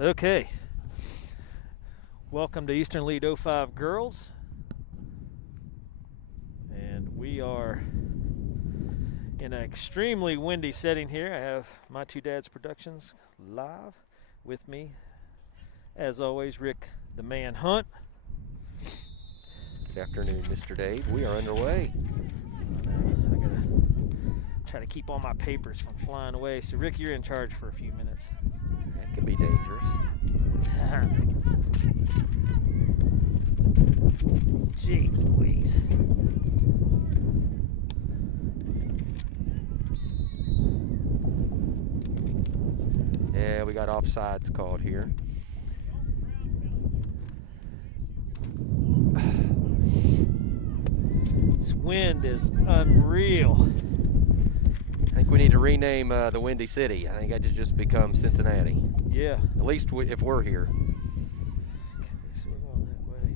Okay. Welcome to Eastern Lead 05 Girls. And we are in an extremely windy setting here. I have My Two Dads Productions live with me. As always, Rick the Man Hunt. Good afternoon, Mr. Dave. We are underway. I gotta try to keep all my papers from flying away. So, Rick, you're in charge for a few minutes. That can be dangerous. Jeez Louise. Yeah, we got offsides called here. This wind is unreal. I think we need to rename the Windy City. I think that should just become Cincinnati. Yeah. At least if we're here. Okay, so we're going that way.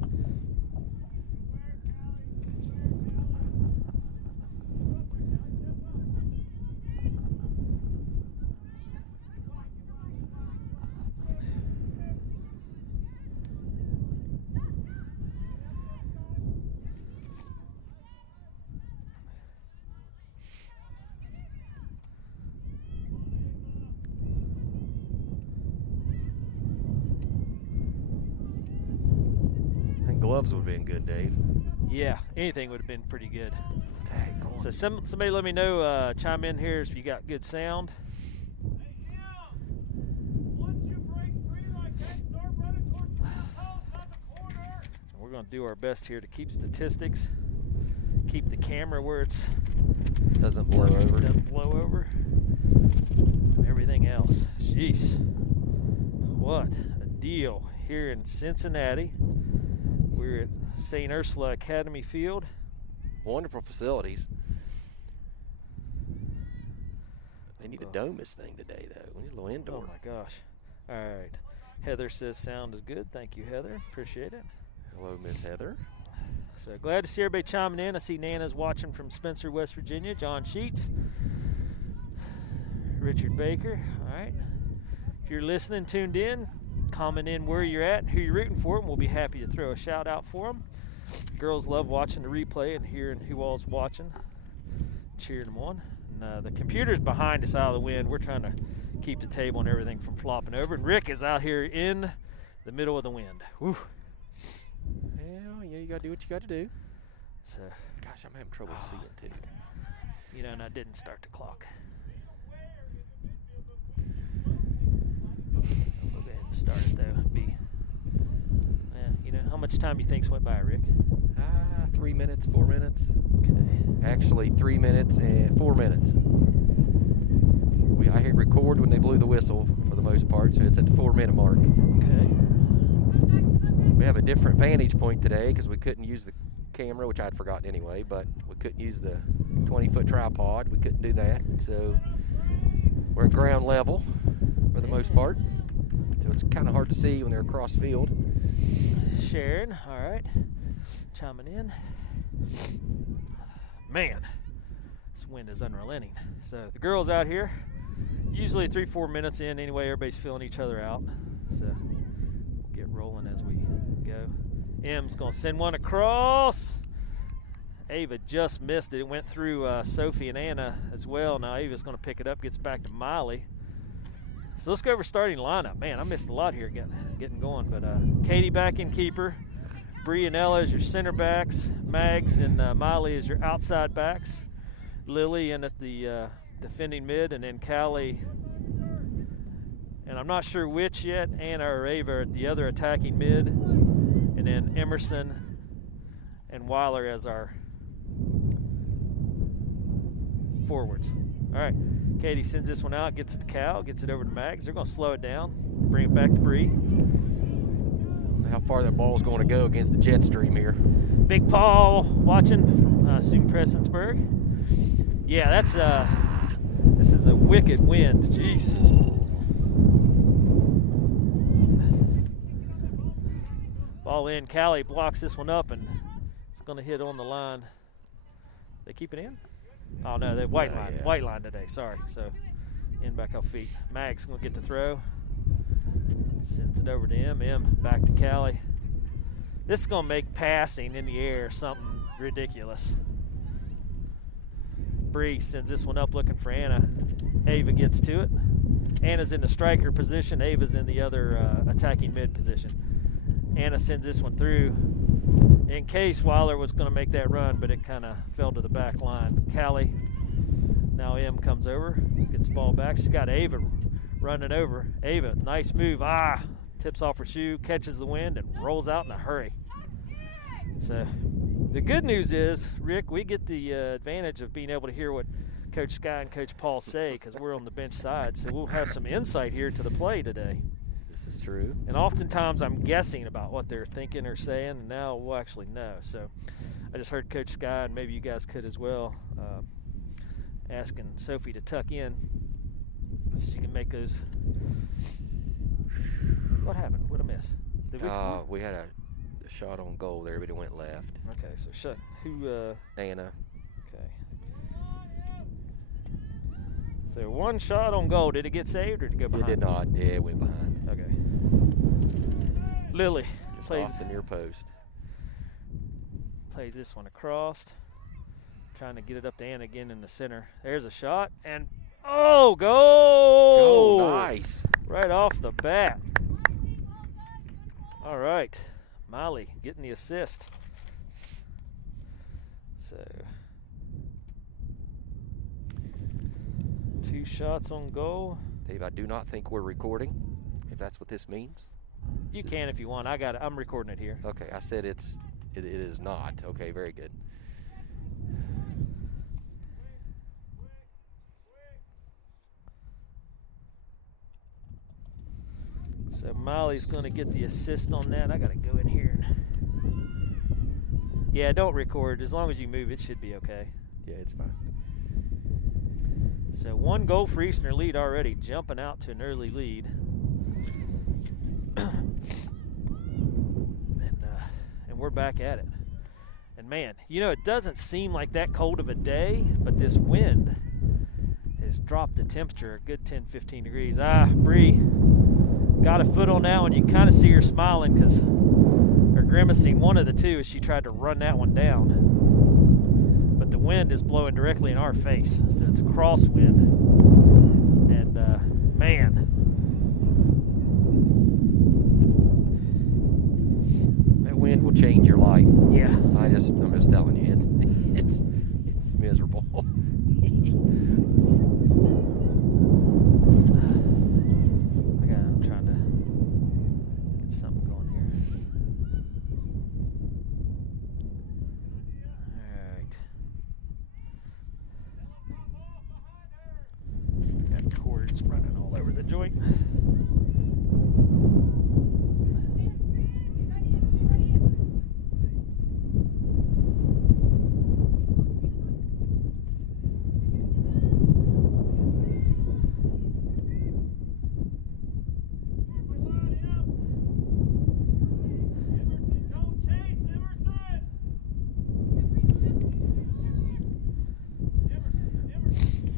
I think gloves would have been good, Dave. Yeah, anything would have been pretty good. Daggone. So somebody let me know, chime in here if you got good sound. We're going to do our best here to keep statistics, keep the camera where it's Doesn't blow over. doesn't blow over, and everything else. Jeez, what a deal here in Cincinnati. We're at St. Ursula Academy Field. Wonderful facilities. They need to dome this thing today, though. We need a little indoor. Oh my gosh. All right. Heather says sound is good. Thank you, Heather. Appreciate it. Hello, Miss Heather. So glad to see everybody chiming in. I see Nana's watching from Spencer, West Virginia. John Sheets. Richard Baker. All right. If you're listening, tuned in, comment in where you're at and who you're rooting for, and we'll be happy to throw a shout out for them. Girls love watching the replay and hearing who all's watching, cheering them on. And the computer's behind us out of the wind. We're trying to keep the table and everything from flopping over. And Rick is out here in the middle of the wind. Whew. Well, yeah, you got to do what you got to do. So, Gosh, I'm having trouble seeing, too. you know, and I didn't start the clock. We'll go ahead and start it, though. You know, how much time you think's went by, Rick? 3 minutes, 4 minutes. Okay. Actually, 3 minutes and 4 minutes. I hit record when they blew the whistle for the most part, so it's at the 4 minute mark. Okay. We have a different vantage point today because we couldn't use the camera, which I'd forgotten anyway, but we couldn't use the 20-foot tripod. We couldn't do that, so we're at ground level for the most part. So it's kind of hard to see when they're across field. Sharon, all right. Chiming in. Man, this wind is unrelenting. So the girls out here, usually 3-4 minutes in anyway, everybody's feeling each other out. So we'll get rolling as we go. M's going to send one across. Ava just missed it. It went through Sophie and Anna as well. Now Ava's going to pick it up, gets back to Miley. So let's go over starting lineup. Man, I missed a lot here getting going. But Katie back in keeper. Bree and Ella as your center backs. Mags and Miley as your outside backs. Lily in at the defending mid. And then Callie, and I'm not sure which yet, Anna or Ava at the other attacking mid. And then Emerson and Weiler as our forwards. All right. Katie sends this one out, gets it to Cal, gets it over to Mags. They're going to slow it down, bring it back to Bree. How far that ball's going to go against the jet stream here. Big Paul watching from I assume Prestonsburg. Yeah, that's this is a wicked wind. Jeez. Ball in. Callie blocks this one up, and it's going to hit on the line. They keep it in? Oh, no, they white line. Yeah. White line today, sorry. So, in back off feet. Mag's going to get the throw. Sends it over to M. Back to Callie. This is going to make passing in the air something ridiculous. Bree sends this one up looking for Anna. Ava gets to it. Anna's in the striker position. Ava's in the other attacking mid position. Anna sends this one through in case Weiler was going to make that run, but it kind of fell to the back line. Callie, now M comes over, gets the ball back. She's got Ava running over. Ava, nice move. Tips off her shoe, catches the wind, and rolls out in a hurry. So the good news is, Rick, we get the advantage of being able to hear what Coach Sky and Coach Paul say because we're on the bench side. So we'll have some insight here to the play today. This is true. And oftentimes I'm guessing about what they're thinking or saying, and now we'll actually know. So I just heard Coach Sky, and maybe you guys could as well, asking Sophie to tuck in so she can make those. What happened? What a miss. Did we score? We had a shot on goal there, but it went left. Okay, so who? Anna. Okay. So one shot on goal. Did it get saved or did it go behind? It did not. Yeah, it went behind. Okay. Lily Just plays off the near post. Plays this one across. Trying to get it up to Anna again in the center. There's a shot and goal! Oh, nice. Right off the bat. All right. Molly getting the assist. So 2 shots on goal. Dave, I do not think we're recording, if that's what this means. You can if you want. I got it. I'm recording it here. Okay, I said it is not. Okay, very good. So Molly's going to get the assist on that. I got to go in here. Yeah, don't record. As long as you move, it should be okay. Yeah, it's fine. So 1 goal for Eastern lead already, jumping out to an early lead. And we're back at it. And man, it doesn't seem like that cold of a day, but this wind has dropped the temperature a good 10, 15 degrees. Bree got a foot on that one. You can kind of see her smiling because or grimacing, one of the two, as she tried to run that one down. But the wind is blowing directly in our face, so it's a crosswind. And man, that wind will change your life. yeah. I'm just telling you, it's miserable. I'm trying to get something going here. All right. Got cords running all over the joint.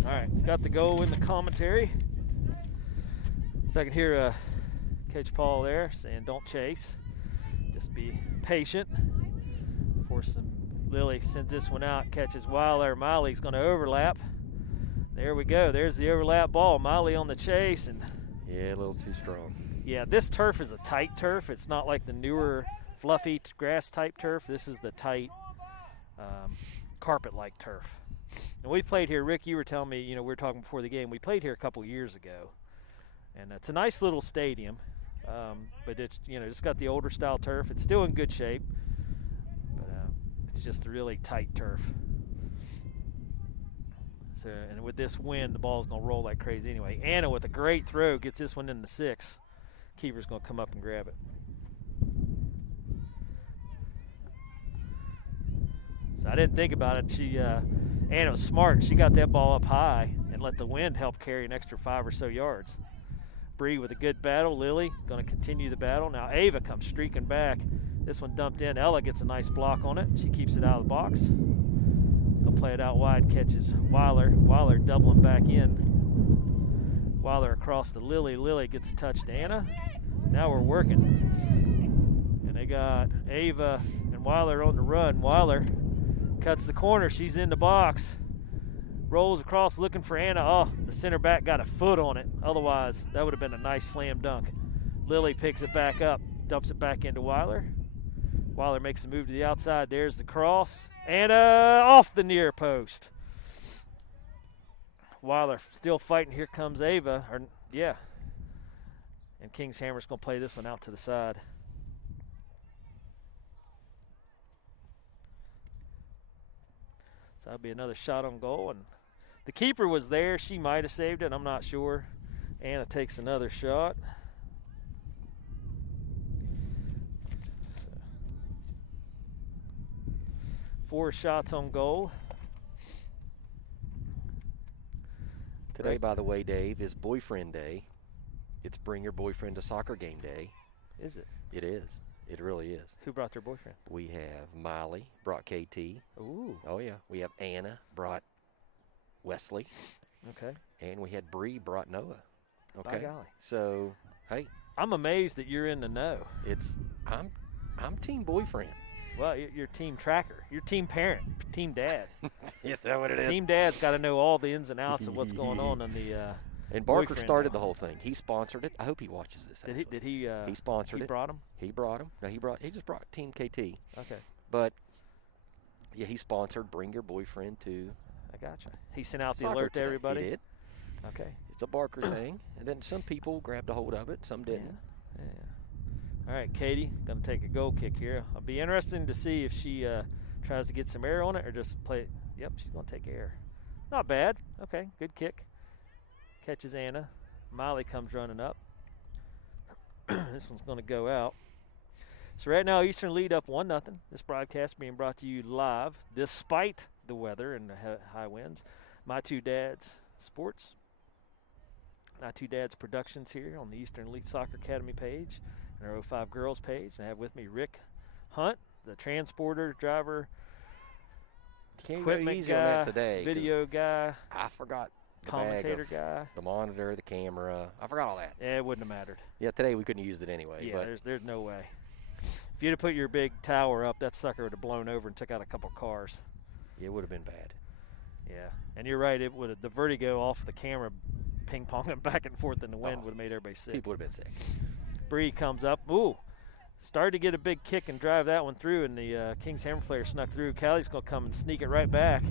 All right, got the goal in the commentary. So I can hear Coach Paul there saying, "Don't chase, just be patient." Lily sends this one out, catches Weiler. Miley's going to overlap. There we go. There's the overlap ball. Miley on the chase, and Yeah, a little too strong. yeah, this turf is a tight turf. It's not like the newer fluffy grass type turf. This is the tight carpet-like turf. And we played here, Rick, you were telling me, we were talking before the game, we played here a couple years ago. And it's a nice little stadium, but it's, it's got the older style turf. It's still in good shape, but it's just a really tight turf. So, and with this wind, the ball's going to roll like crazy anyway. Anna with a great throw gets this one in the 6. Keeper's going to come up and grab it. So I didn't think about it. Anna was smart. She got that ball up high and let the wind help carry an extra 5 or so yards. Bree with a good battle. Lily going to continue the battle. Now Ava comes streaking back. This one dumped in. Ella gets a nice block on it. She keeps it out of the box. Going to play it out wide. Catches Weiler. Weiler doubling back in. Weiler across to Lily. Lily gets a touch to Anna. Now we're working. And they got Ava and Weiler on the run. Weiler cuts the corner. She's in the box. Rolls across looking for Anna. Oh, the center back got a foot on it. Otherwise, that would have been a nice slam dunk. Lily picks it back up, dumps it back into Weiler. Weiler makes a move to the outside. There's the cross. Anna off the near post. Weiler still fighting. Here comes Ava. And Kings Hammer's going to play this one out to the side. So that'll be another shot on goal. And the keeper was there. She might have saved it. I'm not sure. Anna takes another shot. 4 shots on goal. Today, by the way, Dave, is Boyfriend Day. It's Bring Your Boyfriend to Soccer Game Day. Is it? It is. It really is. Who brought their boyfriend? We have Miley, brought KT. Ooh. Oh, yeah. We have Anna, brought Wesley. Okay. And we had Bree, brought Noah. By Okay. golly. So, hey, I'm amazed that you're in the know. I'm team boyfriend. Well, you're team tracker. You're team parent, team dad. Is that what it is? Team dad's got to know all the ins and outs of what's going on in the And Barker boyfriend started now. the whole thing. He sponsored it. I hope he watches this. Did he He sponsored he it. brought him? He brought him. No, he just brought Team KT. Okay. But yeah, he sponsored Bring Your Boyfriend to I gotcha. He sent out the soccer alert to today. everybody? He did. Okay. It's a Barker thing. And then some people grabbed a hold of it, some didn't. Yeah. All right, Katie, going to take a goal kick here. I'll be interested to see if she tries to get some air on it or just play it. Yep, she's going to take air. Not bad. Okay, good kick. Catches Anna. Miley comes running up. This one's going to go out. So right now, Eastern lead up 1-0. This broadcast being brought to you live, despite the weather and the high winds. My Two Dads Sports. My Two Dads Productions here on the Eastern Elite Soccer Academy page and our 05 Girls page. And I have with me Rick Hunt, the transporter driver, Can't go equipment easy on guy, that today. 'cause video guy, I forgot the commentator bag guy. of the monitor, the camera. I forgot all that. Yeah, it wouldn't have mattered. Yeah, today we couldn't use it anyway. Yeah, but there's no way. If you'd have put your big tower up, that sucker would have blown over and took out a couple cars. it would have been bad. Yeah, and you're right. It would have, the vertigo off the camera, ping ponging back and forth in the wind, would have made everybody sick. People would have been sick. Bree comes up. Ooh, started to get a big kick and drive that one through, and the Kings Hammer player snuck through. Callie's going to come and sneak it right back.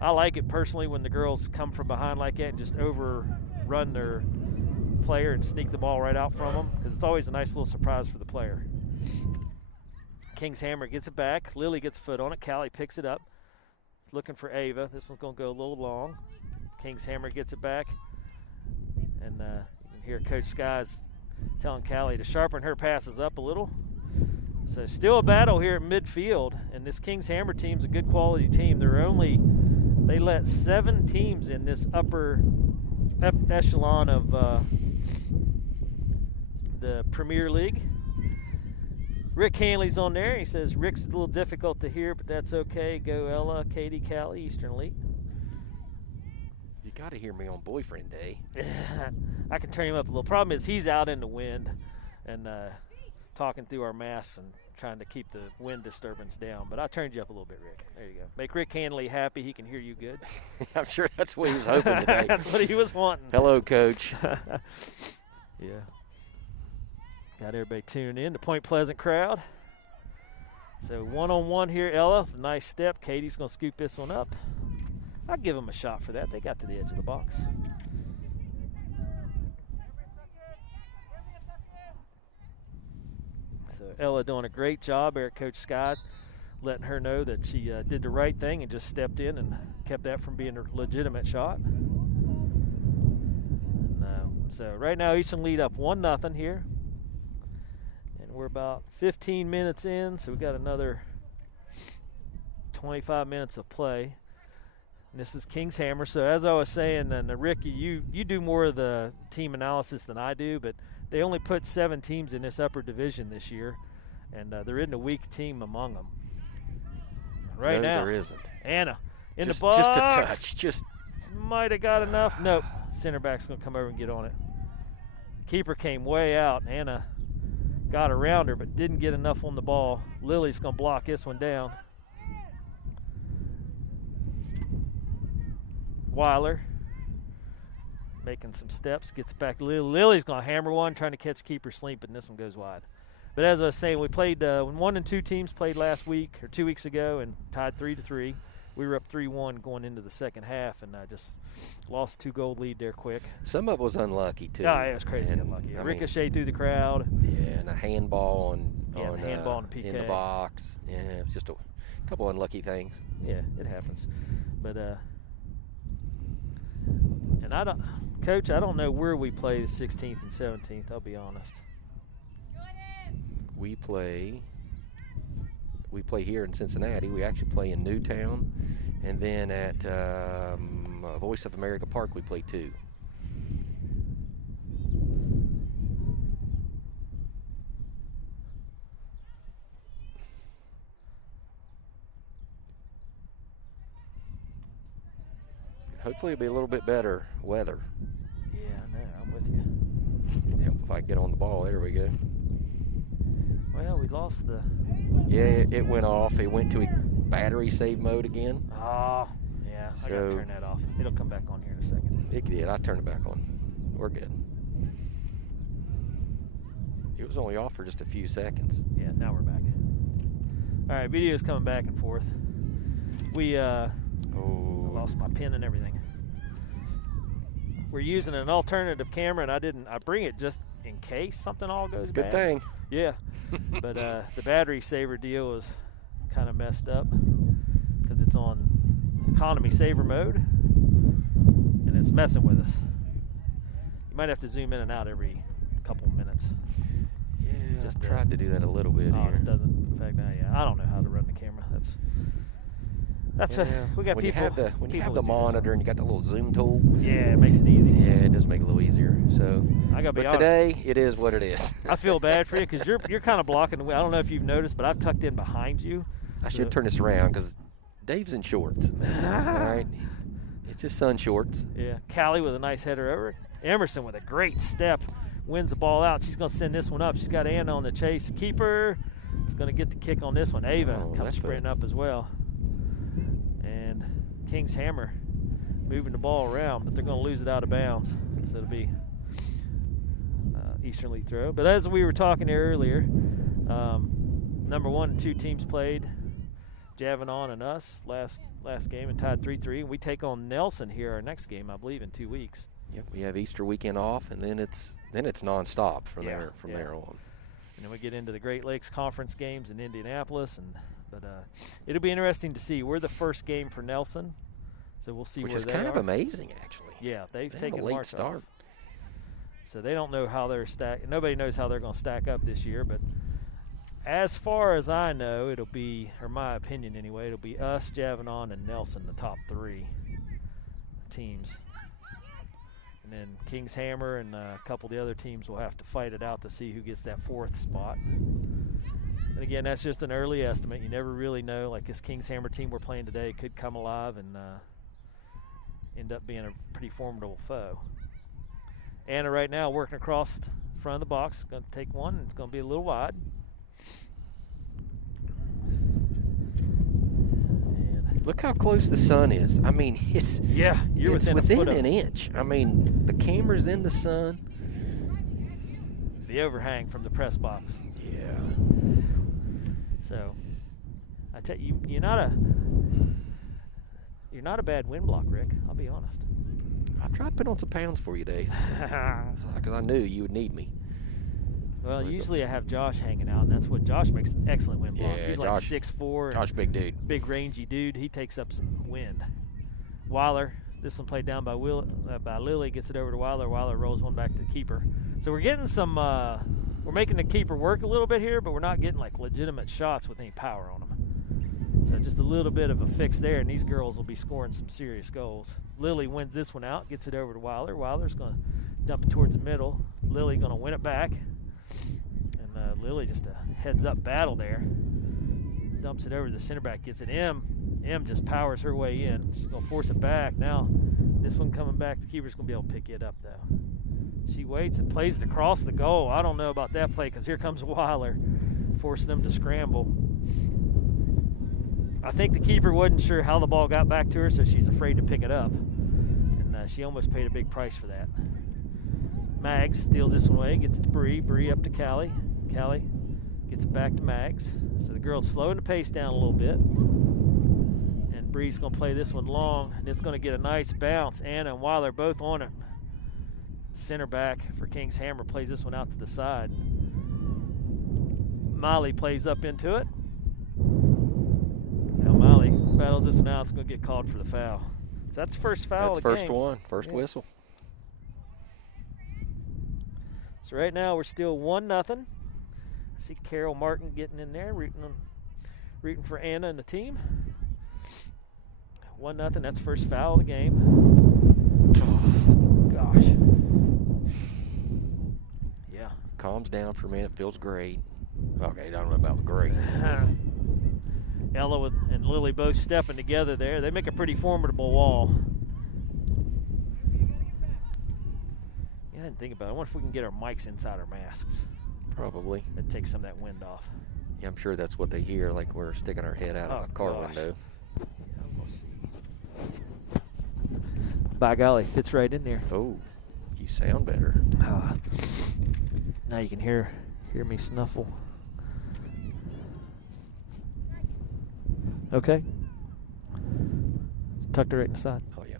I like it personally when the girls come from behind like that and just overrun their player and sneak the ball right out from them, because it's always a nice little surprise for the player. Kings Hammer gets it back. Lily gets a foot on it. Callie picks it up. It's looking for Ava. This one's going to go a little long. Kings Hammer gets it back. And you can hear Coach Skies telling Callie to sharpen her passes up a little. So still a battle here at midfield. And this Kings Hammer team's a good quality team. They let 7 teams in this upper echelon of the Premier League. Rick Hanley's on there. He says, Rick's a little difficult to hear, but that's okay. Go Ella, Katie, Callie, Eastern Elite. You got to hear me on Boyfriend Day. I can turn him up a little. Problem is he's out in the wind and talking through our masks and trying to keep the wind disturbance down. But I turned you up a little bit, Rick. There you go. Make Rick Hanley happy. He can hear you good. I'm sure that's what he was hoping today. That's what he was wanting. Hello, Coach. Yeah. Got everybody tuned in. The Point Pleasant crowd. So one-on-one here, Ella. With a nice step. Katie's going to scoop this one up. I'll give them a shot for that. They got to the edge of the box. So Ella doing a great job. Eric Coach Scott letting her know that she did the right thing and just stepped in and kept that from being a legitimate shot. And, so right now Eastern lead up 1-0 here. And we're about 15 minutes in, so we got another 25 minutes of play. And this is Kings Hammer. So as I was saying, and Rick, you do more of the team analysis than I do, but they only put 7 teams in this upper division this year, and there isn't a weak team among them. Right no, now, there isn't. Anna in Just, the box. just a touch. Just Might have got enough. Nope. Center back's going to come over and get on it. Keeper came way out. Anna got around her but didn't get enough on the ball. Lily's going to block this one down. Weiler making some steps, gets it back to Lily. Lily's going to hammer one, trying to catch keeper sleeping, and this one goes wide. But as I was saying, we played when 1 and 2 teams played last week or 2 weeks ago and tied 3-3. We were up 3-1 going into the second half, and I just lost a 2-goal lead there quick. Some of it was unlucky too. Yeah, it was crazy And, unlucky. A I mean, ricochet through the crowd. Yeah, and a handball on handball and PK in the box. Yeah, it was just a couple unlucky things. Yeah, it happens. But and Coach, I don't know where we play the 16th and 17th. I'll be honest. We play here in Cincinnati. We actually play in Newtown, and then at Voice of America Park we play 2. Hopefully it'll be a little bit better weather. Yeah, I know. I'm with you. Help if I get on the ball. There we go. Well, we lost the... Yeah, it went off. It went to battery save mode again. Oh, yeah. I got to turn that off. It'll come back on here in a second. It did. I turned it back on. We're good. It was only off for just a few seconds. Yeah, now we're back. All right, video's coming back and forth. We lost my pen and everything. We're using an alternative camera, and I bring it just in case something all goes bad. Good thing. Yeah. But the battery saver deal was kind of messed up because it's on economy saver mode, and it's messing with us. You might have to zoom in and out every couple minutes. Yeah, just tried to do that a little bit here. It doesn't affect that. Yeah, I don't know how to run the camera. That's we got when people. When you have the monitor and you got the little zoom tool. Yeah, it makes it easy. Yeah, it does make it a little easier. So I gotta be but honest. Today it is what it is. I feel bad for you because you're kind of blocking the way. I don't know if you've noticed, but I've tucked in behind you. I should turn this around because Dave's in shorts. All right, it's his son shorts. Yeah, Callie with a nice header over. Emerson with a great step wins the ball out. She's gonna send this one up. She's got Anna on the chase. Keeper is gonna get the kick on this one. Ava comes sprinting up as well. And King's Hammer moving the ball around, but they're going to lose it out of bounds. So it'll be Eastern League throw. But as we were talking here earlier, number 1 and 2 teams played, Javanon and us, last game and tied 3-3. We take on Nelson here our next game, I believe, in 2 weeks. Yep, we have Easter weekend off, and then it's nonstop from there on. And then we get into the Great Lakes Conference games in Indianapolis, but it'll be interesting to see. We're the first game for Nelson, so we'll see which where is they kind are. of amazing, actually. Yeah, they've They taken have a late March start. off. So they don't know how they're stacked. Nobody knows how they're going to stack up this year, but as far as I know, it'll be, or my opinion anyway, it'll be us, Javanon, and Nelson, the top 3 teams. And then King's Hammer and a couple of the other teams will have to fight it out to see who gets that 4th spot. And again, that's just an early estimate. You never really know. Like this King's Hammer team we're playing today could come alive and end up being a pretty formidable foe. Anna right now working across the front of the box. Going to take one. It's going to be a little wide. Look how close the sun is. I mean, you're it's within a foot of an inch. I mean, the camera's in the sun. The overhang from the press box. Yeah. So, I tell you, you're not a bad wind block, Rick. I'll be honest. I tried to put on some pounds for you, Dave, because I knew you would need me. Well, usually I have Josh hanging out, and that's what Josh makes an excellent wind block. Yeah, He's like 6'4". Josh, big dude. Big rangy dude. He takes up some wind. Weiler, this one played down by Lily, gets it over to Weiler. Weiler rolls one back to the keeper. So we're getting some, we're making the keeper work a little bit here, but we're not getting like legitimate shots with any power on them. So just a little bit of a fix there, and these girls will be scoring some serious goals. Lily wins this one out, gets it over to Weiler. Weiler's going to dump it towards the middle. Lily going to win it back. And Lily just a heads-up battle there. Dumps it over to the center back, gets it M just powers her way in. She's going to force it back. Now this one coming back, the keeper's going to be able to pick it up, though. She waits and plays it across the goal. I don't know about that play because here comes Weiler, forcing them to scramble. I think the keeper wasn't sure how the ball got back to her, so she's afraid to pick it up. And she almost paid a big price for that. Mags steals this one away, gets it to Bree. Bree up to Callie. Callie gets it back to Mags. So the girl's slowing the pace down a little bit. And Bree's going to play this one long, and it's going to get a nice bounce. Anna and Weiler both on it. Center back for King's Hammer plays this one out to the side. Molly plays up into it. Now Molly battles this one out. It's going to get called for the foul. So that's the first foul That's of the first game. one, first whistle. So right now we're still 1-0. I see Carol Martin getting in there, rooting for Anna and the team. 1-0. That's first foul of the game. Oh, gosh. Yeah. Calms down for a minute, feels great. Okay, I don't know about great. Ella and Lily both stepping together there. They make a pretty formidable wall. Yeah, I didn't think about it. I wonder if we can get our mics inside our masks. Probably. That takes some of that wind off. Yeah, I'm sure that's what they hear, like we're sticking our head out of a car window. Yeah, we'll see. By golly, fits right in there. Oh, you sound better. Now you can hear me snuffle. Okay. Tucked it right in the side. Oh, yeah.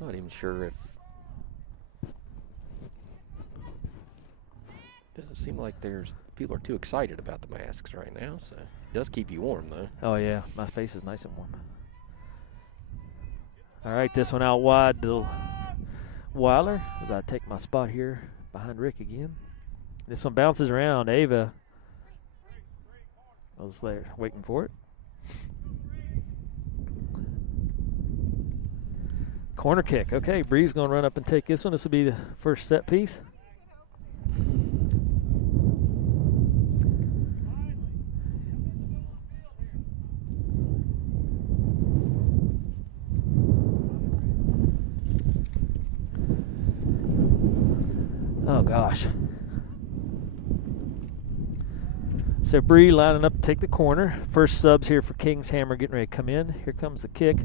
I'm not even sure if... Doesn't seem like people are too excited about the masks right now, so it does keep you warm, though. Oh, yeah. My face is nice and warm. All right, this one out wide to Weiler as I take my spot here behind Rick again. This one bounces around. Ava was there waiting for it. Corner kick. Okay, Bree's going to run up and take this one. This will be the first set piece. Oh, gosh. So Bree lining up to take the corner. First subs here for King's Hammer getting ready to come in. Here comes the kick.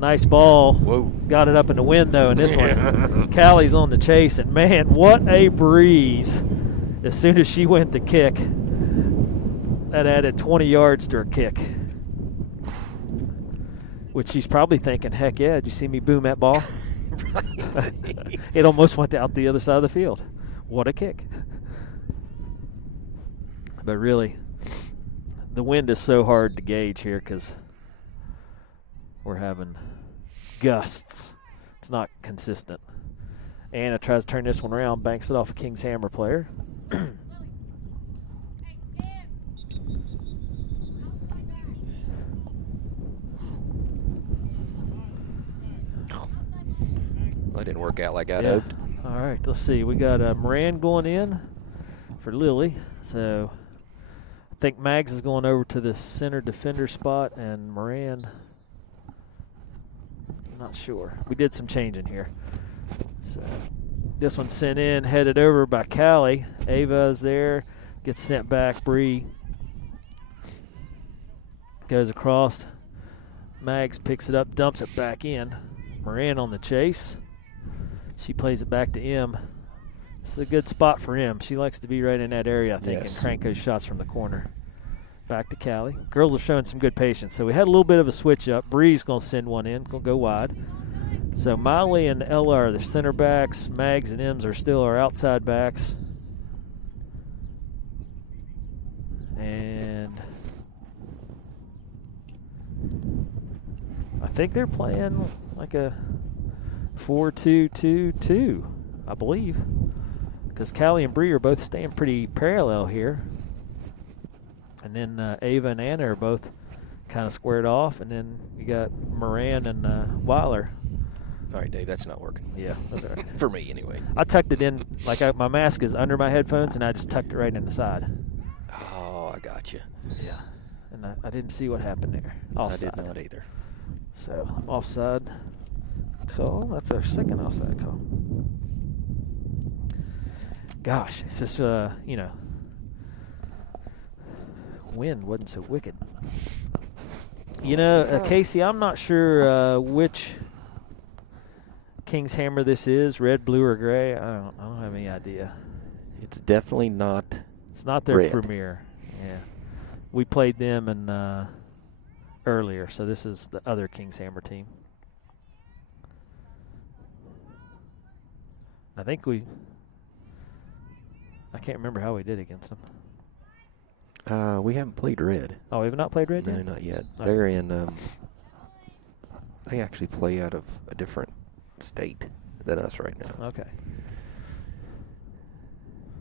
Nice ball. Whoa. Got it up in the wind, though, in this one. Callie's on the chase, and, man, what a breeze. As soon as she went to kick, that added 20 yards to her kick. Which she's probably thinking, heck yeah, did you see me boom that ball? It almost went out the other side of the field. What a kick. But really, the wind is so hard to gauge here because we're having gusts. It's not consistent. Anna tries to turn this one around, banks it off a King's Hammer player. That didn't work out like I'd hoped. All right, let's see. We got Moran going in for Lily. So I think Mags is going over to the center defender spot, and Moran, I'm not sure. We did some changing here. So this one's sent in, headed over by Callie. Ava is there, gets sent back. Bree goes across. Mags picks it up, dumps it back in. Moran on the chase. She plays it back to M. This is a good spot for M. She likes to be right in that area, I think, and crank those shots from the corner. Back to Callie. Girls are showing some good patience. So we had a little bit of a switch up. Bree's going to send one in, going to go wide. So Molly and Ella are the center backs. Mags and M's are still our outside backs. And I think they're playing like a 4-2-2-2, I believe, because Callie and Bree are both staying pretty parallel here. And then Ava and Anna are both kind of squared off, and then you got Moran and Weiler. All right, Dave, that's not working. Yeah, that's all right. For me, anyway. I tucked it in, like my mask is under my headphones, and I just tucked it right in the side. Oh, I got you. Yeah, and I didn't see what happened there. Offside. I did not either. So offside call. That's our second offside call. Gosh, if this, wind wasn't so wicked. Casey, I'm not sure which King's Hammer this is, red, blue, or gray. I don't have any idea. It's definitely not. It's not their red. premier. Yeah, we played them in earlier, so this is the other King's Hammer team. I can't remember how we did against them. We haven't played red. Oh, we have not played red No, yet? not yet. Okay. They're in. They actually play out of a different state than us right now. Okay.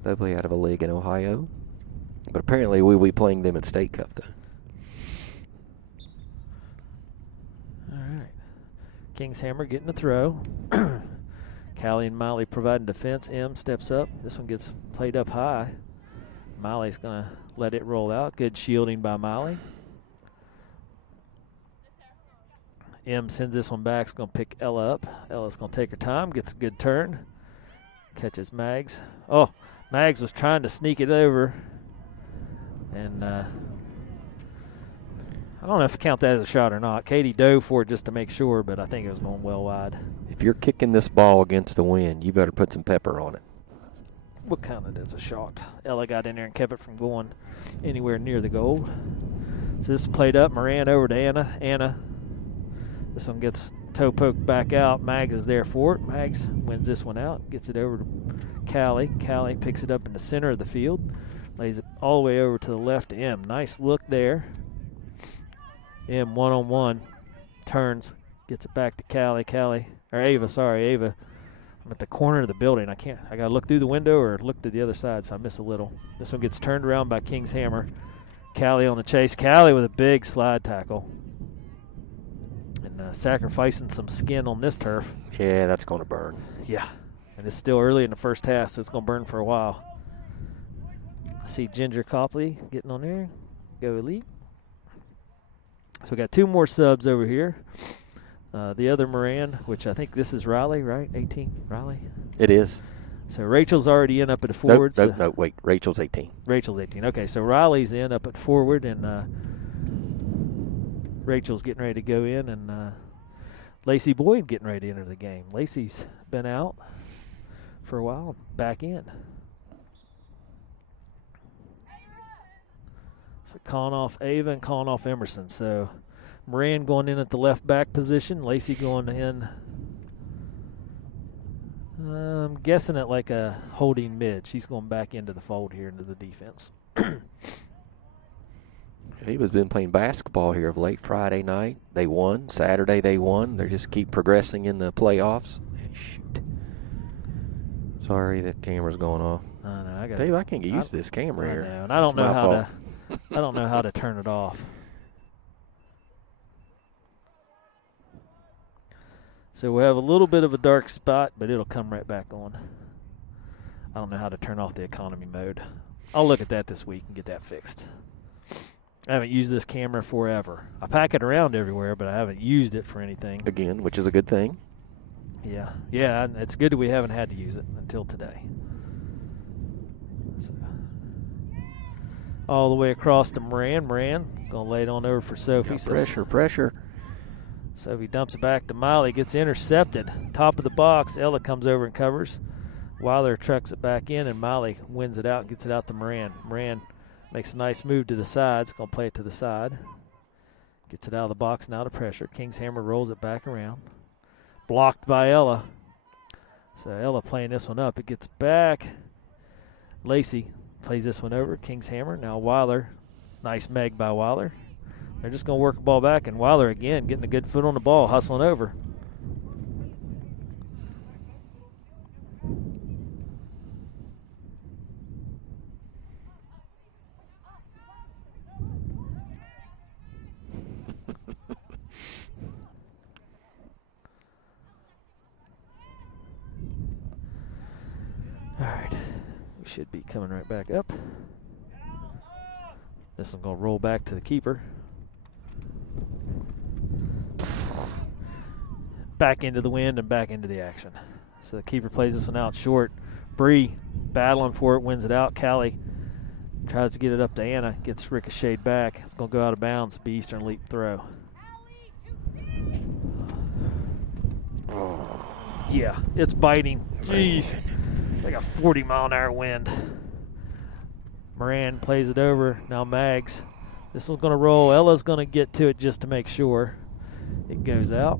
They play out of a league in Ohio, but apparently we'll be playing them in State Cup though. All right. King's Hammer getting a throw. Callie and Miley providing defense. M steps up. This one gets played up high. Miley's going to let it roll out. Good shielding by Miley. M sends this one back. It's going to pick Ella up. Ella's going to take her time. Gets a good turn. Catches Mags. Oh, Mags was trying to sneak it over. And I don't know if I count that as a shot or not. Katie dove for it just to make sure, but I think it was going well wide. If you're kicking this ball against the wind, you better put some pepper on it. We'll count it as a shot. Ella got in there and kept it from going anywhere near the goal. So this one played up. Moran over to Anna. Anna. This one gets toe poked back out. Mags is there for it. Mags wins this one out. Gets it over to Callie. Callie picks it up in the center of the field. Lays it all the way over to the left to M. Nice look there. M one-on-one. Turns. Gets it back to Callie. Ava. I'm at the corner of the building. I got to look through the window or look to the other side, so I miss a little. This one gets turned around by King's Hammer. Callie on the chase. Callie with a big slide tackle. And sacrificing some skin on this turf. Yeah, that's going to burn. Yeah. And it's still early in the first half, so it's going to burn for a while. I see Ginger Copley getting on there. Go Elite. So we got two more subs over here. The other Moran, which I think this is Riley, right? 18, Riley? It is. So Rachel's already in up at the forward. No, wait. Rachel's 18. Rachel's 18. Okay, so Riley's in up at forward, and Rachel's getting ready to go in, and Lacey Boyd getting ready to enter the game. Lacey's been out for a while, back in. So calling off Ava and calling off Emerson. So Moran going in at the left back position. Lacey going in, I'm guessing at like a holding mid. She's going back into the fold here into the defense. He was been playing basketball here of late. Friday night they won. Saturday they won. They just keep progressing in the playoffs. Shoot. Sorry, that camera's going off. I know. Dave, I can't get used to this camera I here. know, and I don't It's know my how fault. I don't know how to turn it off. So we have a little bit of a dark spot, but it'll come right back on. I don't know how to turn off the economy mode. I'll look at that this week and get that fixed. I haven't used this camera forever. I pack it around everywhere, but I haven't used it for anything. Again, which is a good thing. Yeah, and it's good that we haven't had to use it until today. So, all the way across to Moran. Moran gonna lay it on over for Sophie. Pressure. Sophie dumps it back to Miley. Gets intercepted. Top of the box. Ella comes over and covers. Weiler trucks it back in, and Miley wins it out and gets it out to Moran. Moran makes a nice move to the sides. Going to play it to the side. Gets it out of the box and out of pressure. King's Hammer rolls it back around. Blocked by Ella. So Ella playing this one up. It gets back. Lacey plays this one over. King's Hammer. Now Weiler. Nice meg by Weiler. They're just going to work the ball back, and Weiler again getting a good foot on the ball, hustling over. All right, we should be coming right back up. This one's going to roll back to the keeper. Back into the wind and back into the action. So the keeper plays this one out short. Bree battling for it, wins it out. Callie tries to get it up to Anna, gets ricocheted back. It's going to go out of bounds, be Eastern Leap throw. Yeah, it's biting. Jeez. Like a 40-mile-an-hour wind. Moran plays it over. Now Mags. This is going to roll. Ella's going to get to it just to make sure. It goes out.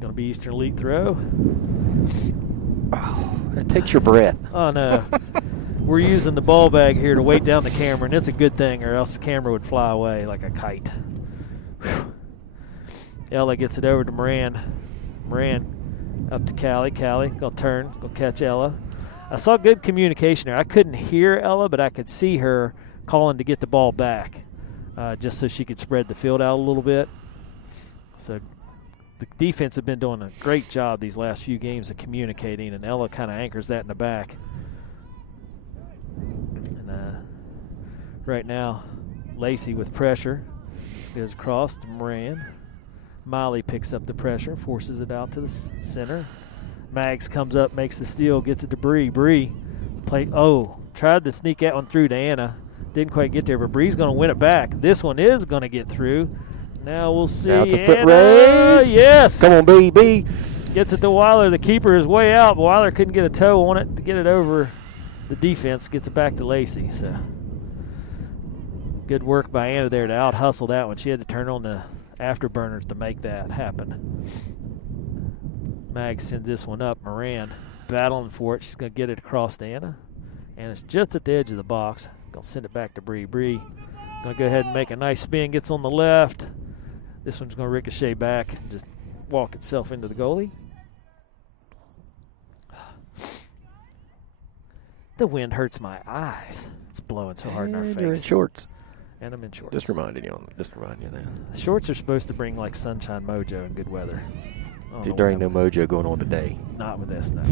Going to be Eastern Leap throw. Oh, that takes your breath. Oh, no. We're using the ball bag here to weight down the camera, and it's a good thing, or else the camera would fly away like a kite. Whew. Ella gets it over to Moran. Moran up to Callie. Callie going to turn, going to catch Ella. I saw good communication there. I couldn't hear Ella, but I could see her calling to get the ball back just so she could spread the field out a little bit. So the defense have been doing a great job these last few games of communicating, and Ella kind of anchors that in the back. And right now, Lacey with pressure. This goes across to Moran. Miley picks up the pressure, forces it out to the center. Mags comes up, makes the steal, gets it to Bree. Bree tried to sneak that one through to Anna. Didn't quite get there, but Bree's going to win it back. This one is going to get through. Now we'll see. Now it's a Anna, foot race. Yes. Come on, B. Gets it to Weiler. The keeper is way out. Weiler couldn't get a toe on it to get it over the defense. Gets it back to Lacey. So good work by Anna there to out-hustle that one. She had to turn on the afterburners to make that happen. Mag sends this one up. Moran battling for it. She's going to get it across to Anna. Anna's just at the edge of the box. Going to send it back to Bree. Bree going to go ahead and make a nice spin. Gets on the left. This one's going to ricochet back and just walk itself into the goalie. The wind hurts my eyes. It's blowing so hard in our face. You're in shorts. And I'm in shorts. Just reminding you of that. The shorts are supposed to bring like sunshine mojo and good weather. There ain't no mojo going on today. Not with this, no.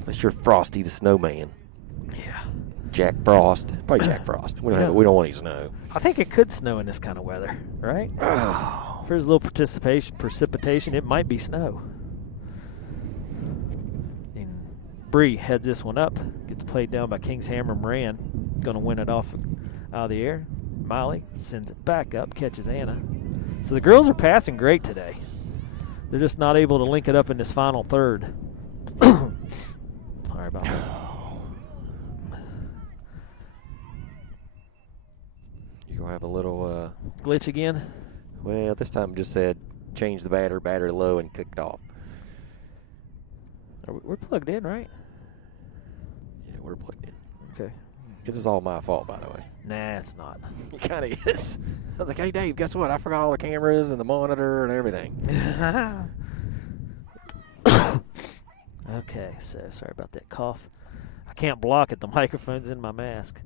Unless you're Frosty the Snowman. Yeah. Jack Frost. Probably Jack Frost. We don't want any snow. I think it could snow in this kind of weather, right? Oh. If there's a little precipitation, it might be snow. And Bree heads this one up. Gets played down by Kingshammer. Moran going to win it off out of the air. Miley sends it back up, catches Anna. So the girls are passing great today. They're just not able to link it up in this final third. Sorry about that. You're going to have a little... glitch again? Well, this time just said change the battery low, and clicked off. We're plugged in, right? Yeah, we're plugged in. Okay. This is all my fault, by the way. Nah, it's not. It kind of is. I was like, hey, Dave, guess what? I forgot all the cameras and the monitor and everything. Okay, so sorry about that cough. I can't block it. The microphone's in my mask.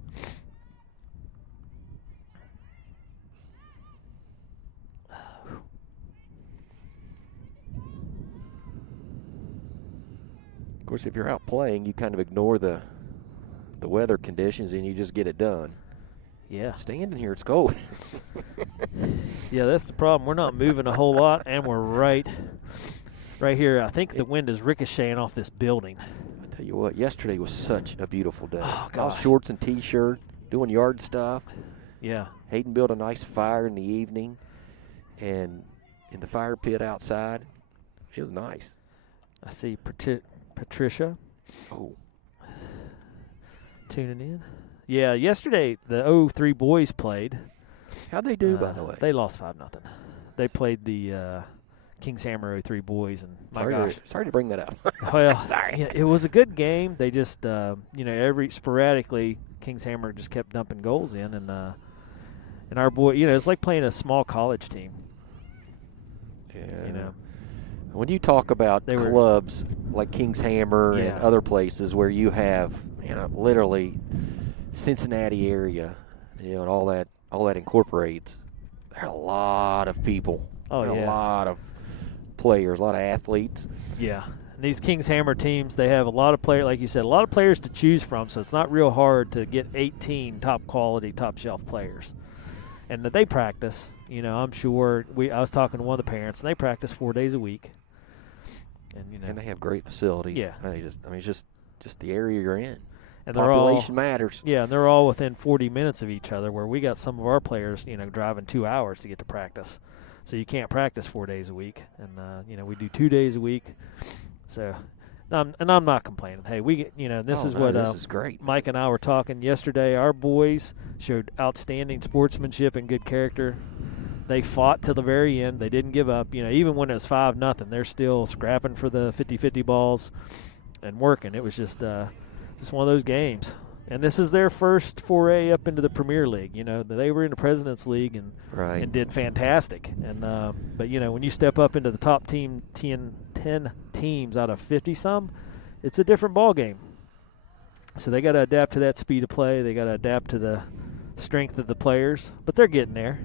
Of course, if you're out playing, you kind of ignore the weather conditions and you just get it done. Yeah. Standing here, it's cold. Yeah, that's the problem. We're not moving a whole lot, and we're right here. I think the wind is ricocheting off this building. I tell you what, yesterday was such a beautiful day. Oh, I was gosh. shorts and T-shirt, doing yard stuff. Yeah. Hayden built a nice fire in the evening, and in the fire pit outside, it was nice. I see Patricia Oh, tuning in. Yeah, yesterday the 03 boys played. how'd they do, by the way? They lost 5-0. They played the Kingshammer 03 boys, and Sorry to bring that up. well, yeah, it was a good game. They just, every sporadically, Kingshammer just kept dumping goals in, and our boy, it's like playing a small college team. Yeah. When you talk about clubs like Kingshammer and other places where you have, literally Cincinnati area, and all that incorporates, there are a lot of people. Oh, yeah. A lot of players, a lot of athletes. Yeah. And these Kingshammer teams, they have a lot of players, like you said, a lot of players to choose from, so it's not real hard to get 18 top quality, top shelf players. And that they practice, I'm sure. I was talking to one of the parents, and they practice 4 days a week. And And they have great facilities. Yeah. It's just the area you're in. And Population matters. Yeah, and they're all within 40 minutes of each other, where we got some of our players, driving 2 hours to get to practice. So you can't practice 4 days a week. And, we do 2 days a week. So, and I'm not complaining. Hey, this is great. Mike and I were talking yesterday. Our boys showed outstanding sportsmanship and good character. They fought till the very end. They didn't give up. Even when it was 5-0, they're still scrapping for the 50-50 balls and working. It was just one of those games. And this is their first foray up into the Premier League. They were in the President's League and did fantastic. And but when you step up into the top 10 teams out of 50-some, it's a different ball game. So they got to adapt to that speed of play. They got to adapt to the strength of the players. But they're getting there.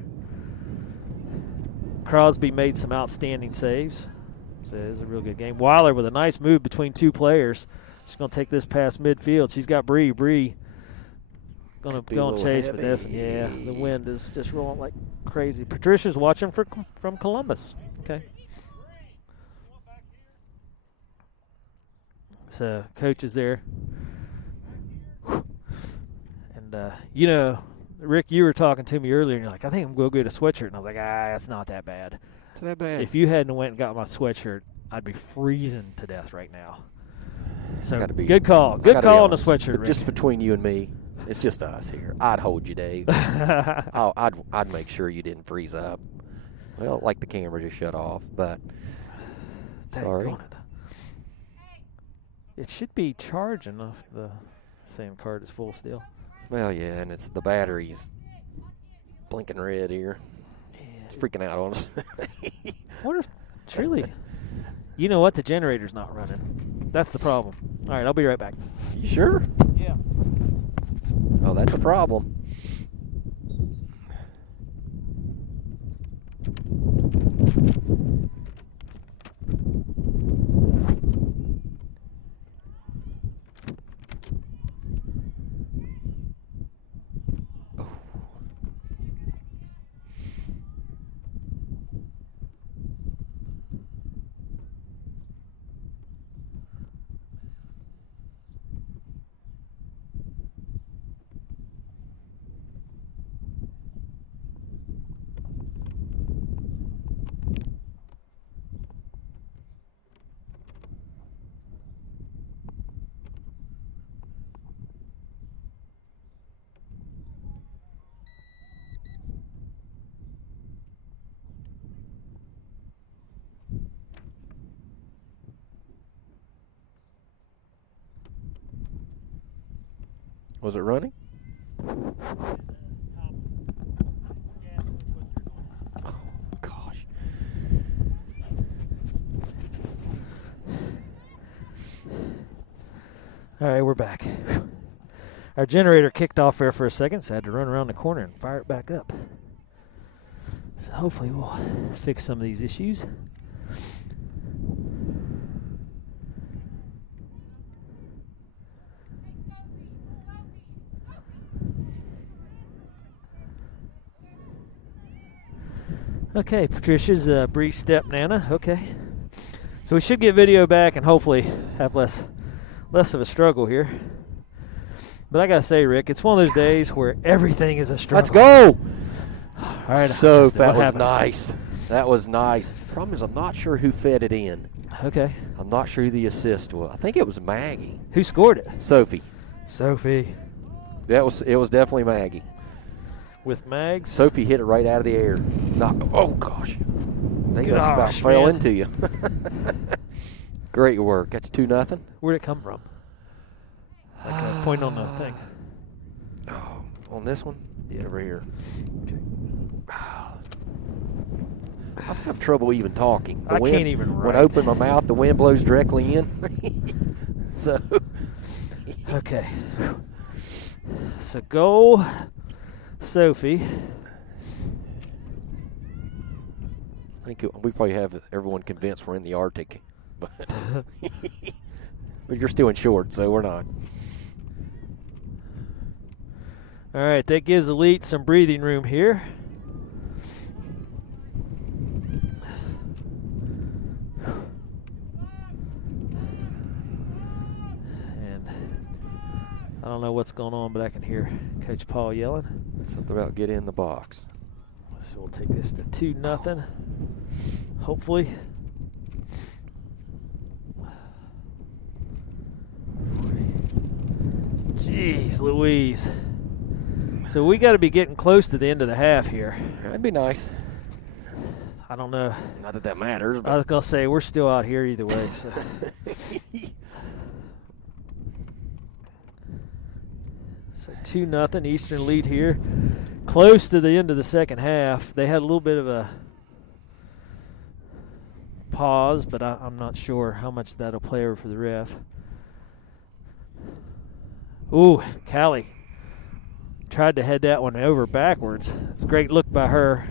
Crosby made some outstanding saves. So it was a real good game. Weiler with a nice move between two players. She's going to take this past midfield. She's got Bree. Bree going to go and chase, but the wind is just rolling like crazy. Patricia's watching from Columbus. Okay. So coach is there. And, Rick, you were talking to me earlier, and you're like, I think I'm going to go get a sweatshirt. And I was like, that's not that bad. It's that bad. If you hadn't went and got my sweatshirt, I'd be freezing to death right now. So good call. Good call on the sweatshirt, Rick. Just between you and me, it's just us here. I'd hold you, Dave. I'd make sure you didn't freeze up. Well, like the camera just shut off, but sorry. It should be charging if the same card is full still. Well, yeah, and it's the battery's blinking red here. Yeah. It's freaking out on us. I wonder if truly, you know what? The generator's not running. That's the problem. All right, I'll be right back. You sure? Yeah. Oh, that's a problem. Was it running? Oh, gosh. All right, we're back. Our generator kicked off there for a second, so I had to run around the corner and fire it back up. So hopefully we'll fix some of these issues. Okay, Patricia's Bree Step Nana. Okay. So we should get video back and hopefully have less of a struggle here. But I got to say, Rick, it's one of those days where everything is a struggle. Let's go. All right. So that was nice. That was nice. The problem is I'm not sure who fed it in. Okay. I'm not sure who the assist was. I think it was Maggie. Who scored it? Sophie. It was definitely Maggie. With Mags. Sophie hit it right out of the air. Oh gosh. I think that about fell into you. Great work. That's 2-0. Where'd it come from? Like a point on the thing. Oh, on this one? Yeah, over here. Okay. I have trouble even talking. I can't even write. When I open my mouth, the wind blows directly in. So. Okay. So goal, Sophie. I think we probably have everyone convinced we're in the Arctic, but you're still in shorts, so we're not. All right, that gives Elite some breathing room here. And I don't know what's going on, but I can hear Coach Paul yelling. Something about get in the box. So we'll take this to 2-0. Hopefully. Jeez Louise. So we got to be getting close to the end of the half here. That'd be nice. I don't know. Not that that matters. I was going to say, we're still out here either way. So. So 2-0, Eastern lead here. Close to the end of the second half. They had a little bit of a pause, but I'm not sure how much that'll play over for the ref. Ooh, Callie tried to head that one over backwards. It's a great look by her.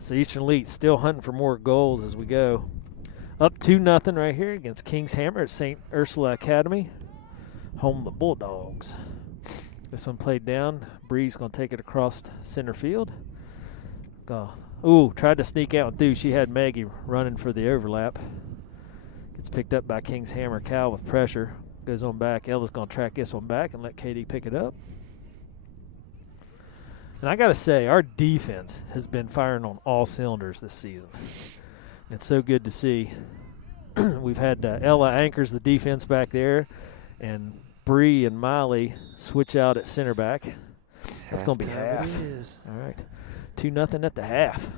So Eastern Elite still hunting for more goals as we go. Up 2-0 right here against Kings Hammer at St. Ursula Academy. Home of the Bulldogs. This one played down. Bree's going to take it across center field. Ooh, tried to sneak out and through. She had Maggie running for the overlap. Gets picked up by Kings Hammer. Cal with pressure. Goes on back. Ella's going to track this one back and let Katie pick it up. And I got to say, our defense has been firing on all cylinders this season. It's so good to see. We've had Ella anchors the defense back there, and Bree and Miley switch out at center back. That's going to be half. All right. 2-0 at the half.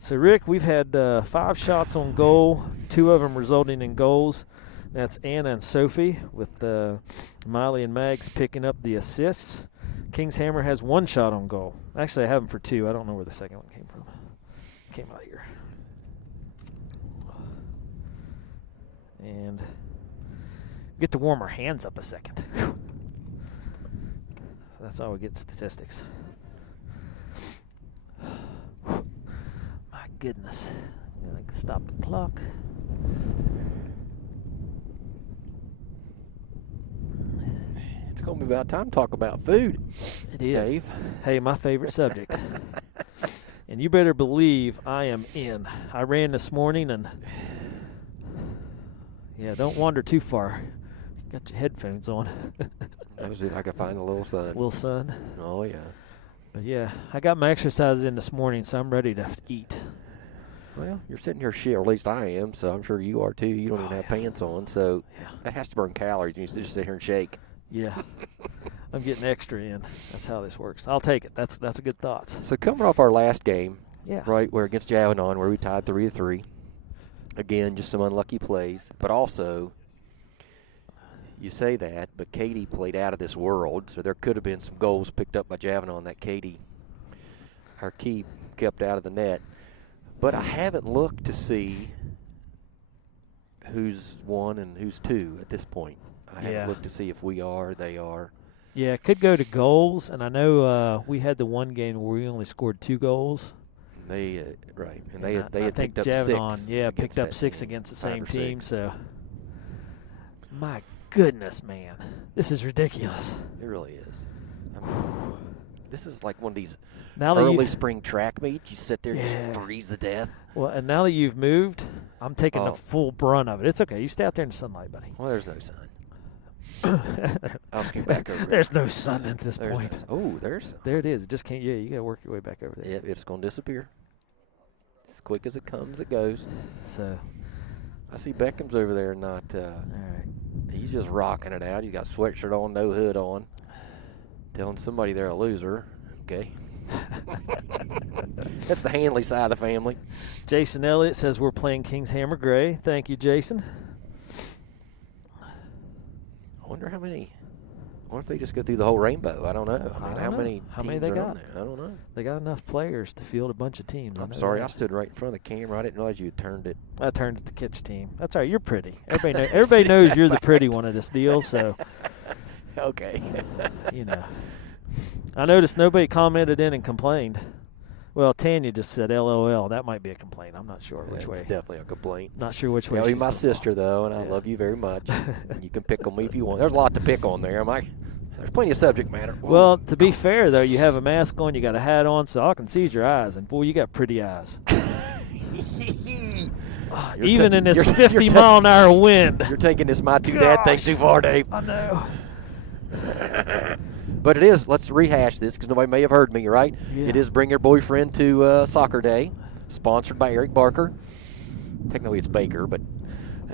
So, Rick, we've had 5 shots on goal, 2 of them resulting in goals. That's Anna and Sophie, with Miley and Mags picking up the assists. Kings Hammer has 1 shot on goal. Actually, I have them for 2. I don't know where the second one came from. It came out here. And get to warm our hands up a second. So that's how we get statistics. My goodness. I'm going to stop the clock. It's going to be about time to talk about food. It is. Dave. Hey, my favorite subject. And you better believe I am in. I ran this morning and, yeah, don't wander too far. Got your headphones on. That was if I could find a little sun. Little sun. Oh, yeah. But, yeah, I got my exercise in this morning, so I'm ready to eat. Well, you're sitting here shit, or at least I am, so I'm sure you are too. You don't even have pants on, so that has to burn calories. You just sit here and shake. Yeah. I'm getting extra in. That's how this works. I'll take it. That's a good thought. So coming off our last game, Yeah. right, we're against Javanon, where we tied 3-3. Again, just some unlucky plays. But also, you say that, but Katie played out of this world, so there could have been some goals picked up by Javanon that Katie, our key, kept out of the net. But I haven't looked to see who's 1 and who's 2 at this point. I haven't looked to see if we are, they are. Yeah, it could go to goals, and I know we had the one game where we only scored 2 goals. They right, and they I had think picked up Javanon, 6. Picked up 6 against the same 5 or team. 6. So, my goodness, man, this is ridiculous. It really is. I mean, this is like one of these Now that early spring track meets. You sit there and Yeah. just freeze to death. Well, and now that you've moved, I'm taking the full brunt of it. It's okay. You stay out there in the sunlight, buddy. Well, there's no sun. I'll scoot back over there. There's no sun at this point. There's some. There it is. It just can't. Yeah, you got to work your way back over there. Yeah, it's going to disappear. As quick as it comes, it goes. So, I see Beckham's over there, not. all right. He's just rocking it out. He's got sweatshirt on, no hood on. Telling somebody they're a loser. Okay. That's the Hanley side of the family. Jason Elliott says we're playing Kings Hammer Gray. Thank you, Jason. I wonder how many. I wonder if they just go through the whole rainbow. I don't know. I mean, don't how know. many How teams many they are got? on there? I don't know. They got enough players to field a bunch of teams. I'm know sorry. that. I stood right in front of the camera. I didn't realize you had turned it. I turned it to catch team. That's all right. You're pretty. Everybody knows you're the pretty one of this deal. So, Okay. you know. I noticed nobody commented in and complained. Well, Tanya just said LOL. That might be a complaint. I'm not sure which way. It's definitely a complaint. Not sure which way. You're she's my gonna fall. sister, though, and I love you very much. You can pick on me if you want. There's a lot to pick on there. There's plenty of subject matter. Well, to be fair, though, you have a mask on, you got a hat on, so I can see your eyes. And, boy, you got pretty eyes. Even in this you're 50-mile-an-hour wind. You're taking this my two dad thing too far, Dave. I know. But it is. Let's rehash this because nobody may have heard me. Right? Yeah. It is Bring Your Boyfriend to Soccer Day, sponsored by Eric Barker. Technically, it's Baker, but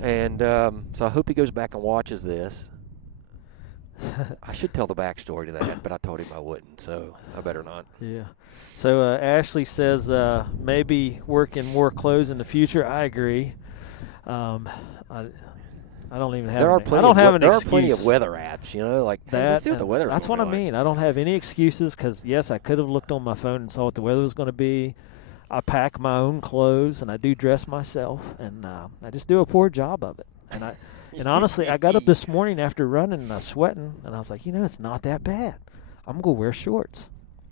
so I hope he goes back and watches this. I should tell the backstory to that, but I told him I wouldn't, so I better not. Yeah. So Ashley says maybe work in more clothes in the future. I agree. I don't even have. I don't have an excuse. There are plenty of weather apps, like hey, let's see what the weather. That's what I mean. I don't have any excuses because yes, I could have looked on my phone and saw what the weather was going to be. I pack my own clothes and I do dress myself, and I just do a poor job of it. And honestly, I got up this morning after running and I was sweating, and I was like, it's not that bad. I'm gonna wear shorts.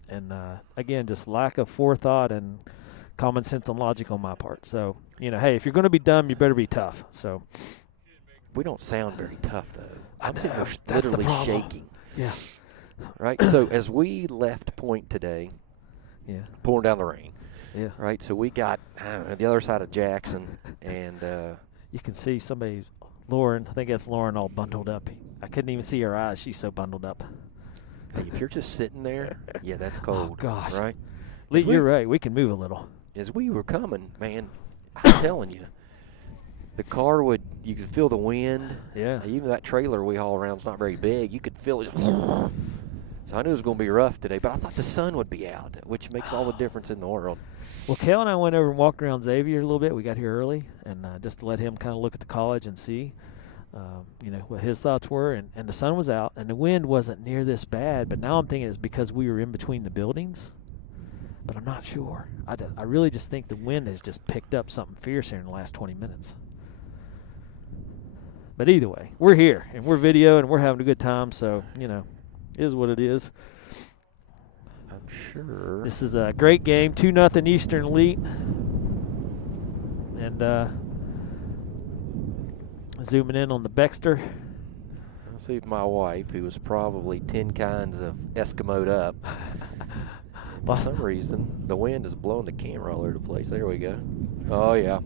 And again, just lack of forethought and common sense and logic on my part. So hey, if you're going to be dumb, you better be tough. So. We don't sound very tough, though. I'm sitting here That's literally the problem. shaking. Yeah. Right? So as we left Point today, pouring down the rain. Yeah. Right? So we got the other side of Jackson, and you can see somebody, Lauren, I think that's Lauren, all bundled up. I couldn't even see her eyes. She's so bundled up. Hey, if you're just sitting there, that's cold. Oh, gosh. Right? Lee, you're right. We can move a little. As we were coming, man, I'm telling you. The car you could feel the wind. Yeah. Even that trailer we haul around is not very big. You could feel it. So I knew it was going to be rough today, but I thought the sun would be out, which makes all the difference in the world. Well, Kale and I went over and walked around Xavier a little bit. We got here early, and just to let him kind of look at the college and see, what his thoughts were. And the sun was out, and the wind wasn't near this bad. But now I'm thinking it's because we were in between the buildings. But I'm not sure. I really just think the wind has just picked up something fierce here in the last 20 minutes. But either way, we're here, and we're video, and we're having a good time, so, it is what it is. I'm sure. This is a great game, 2-0 Eastern Elite. And zooming in on the Baxter. I'll see if my wife, who was probably 10 kinds of Eskimo'd up, for some reason, the wind is blowing the camera all over the place. There we go. Oh, yeah.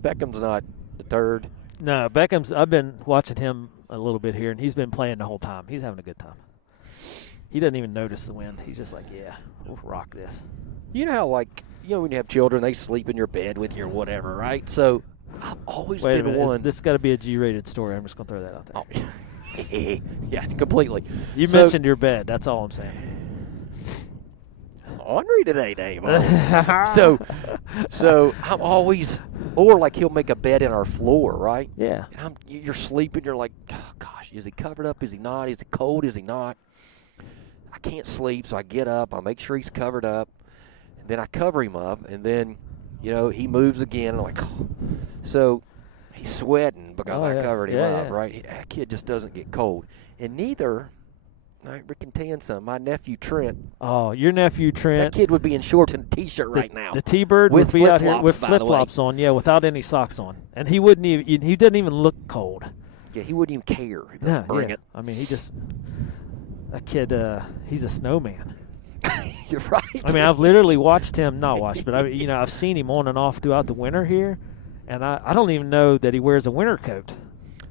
Beckham's not deterred. No, I've been watching him a little bit here, and he's been playing the whole time. He's having a good time. He doesn't even notice the wind. He's just like, we'll rock this. You know how, when you have children, they sleep in your bed with you or whatever, right? So I've always Wait a been minute. one. This got to be a G-rated story. I'm just going to throw that out there. Oh. Yeah, completely. You mentioned your bed. That's all I'm saying. Ornery today, Dave. So I'm always, or he'll make a bed in our floor, right? Yeah. And you're sleeping. You're like, oh, gosh, is he covered up? Is he not? Is it cold? Is he not? I can't sleep, so I get up. I make sure he's covered up, and then I cover him up, and then, he moves again. And I'm like, oh. So he's sweating because I covered him up, right? That kid just doesn't get cold, and neither. We can tell you something. My nephew Trent. Oh, your nephew Trent. That kid would be in shorts and a T-shirt right now. The T-Bird would be out here with flip-flops on, without any socks on, and he wouldn't even. He doesn't even look cold. Yeah, he wouldn't even care. No, bring it. I mean, that kid. He's a snowman. You're right. I mean, I've literally watched him. Not watched, but I've seen him on and off throughout the winter here, and I don't even know that he wears a winter coat.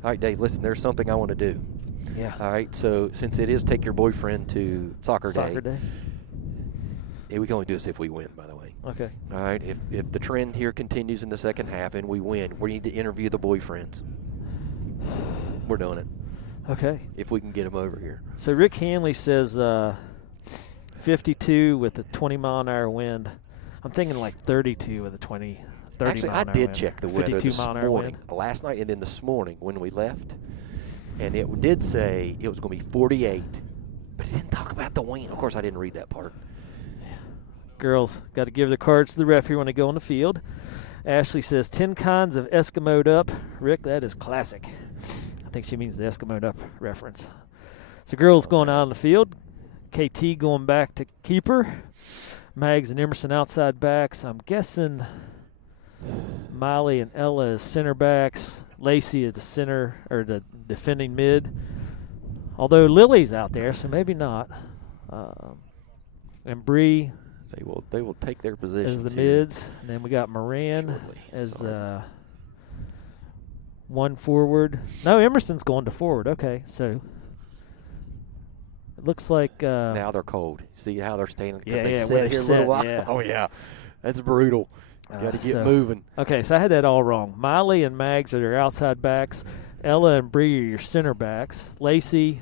All right, Dave. Listen, there's something I want to do. Yeah. All right, so since it is take your boyfriend to soccer day. Yeah, we can only do this if we win, by the way. Okay. All right, if the trend here continues in the second half and we win, we need to interview the boyfriends. We're doing it. Okay. If we can get them over here. So Rick Hanley says 52 with a 20-mile-an-hour wind. I'm thinking 32 with a 30 Actually, I did check the weather this morning, wind. last night and then this morning when we left. And it did say it was going to be 48, but it didn't talk about the wind. Of course, I didn't read that part. Girls got to give their cards to the referee when they go on the field. Ashley says 10 kinds of Eskimo'd up. Rick, that is classic. I think she means the Eskimo'd up reference. So girls going out on the field. KT going back to keeper. Mags and Emerson outside backs. I'm guessing Miley and Ella as center backs. Lacey is the center or the defending mid. Although Lily's out there, so maybe not. And Bree They will take their positions as the here. mids. And then we got Moran as One forward. No, Emerson's going to forward. Okay, so it looks like Now they're cold. See how they're standing? Yeah, they yeah, sit where they're here a little set, while. yeah. Oh yeah, that's brutal. Got to get so- moving. Okay, so I had that all wrong. Miley and Mags are your outside backs. Ella and Bree are your center backs. Lacey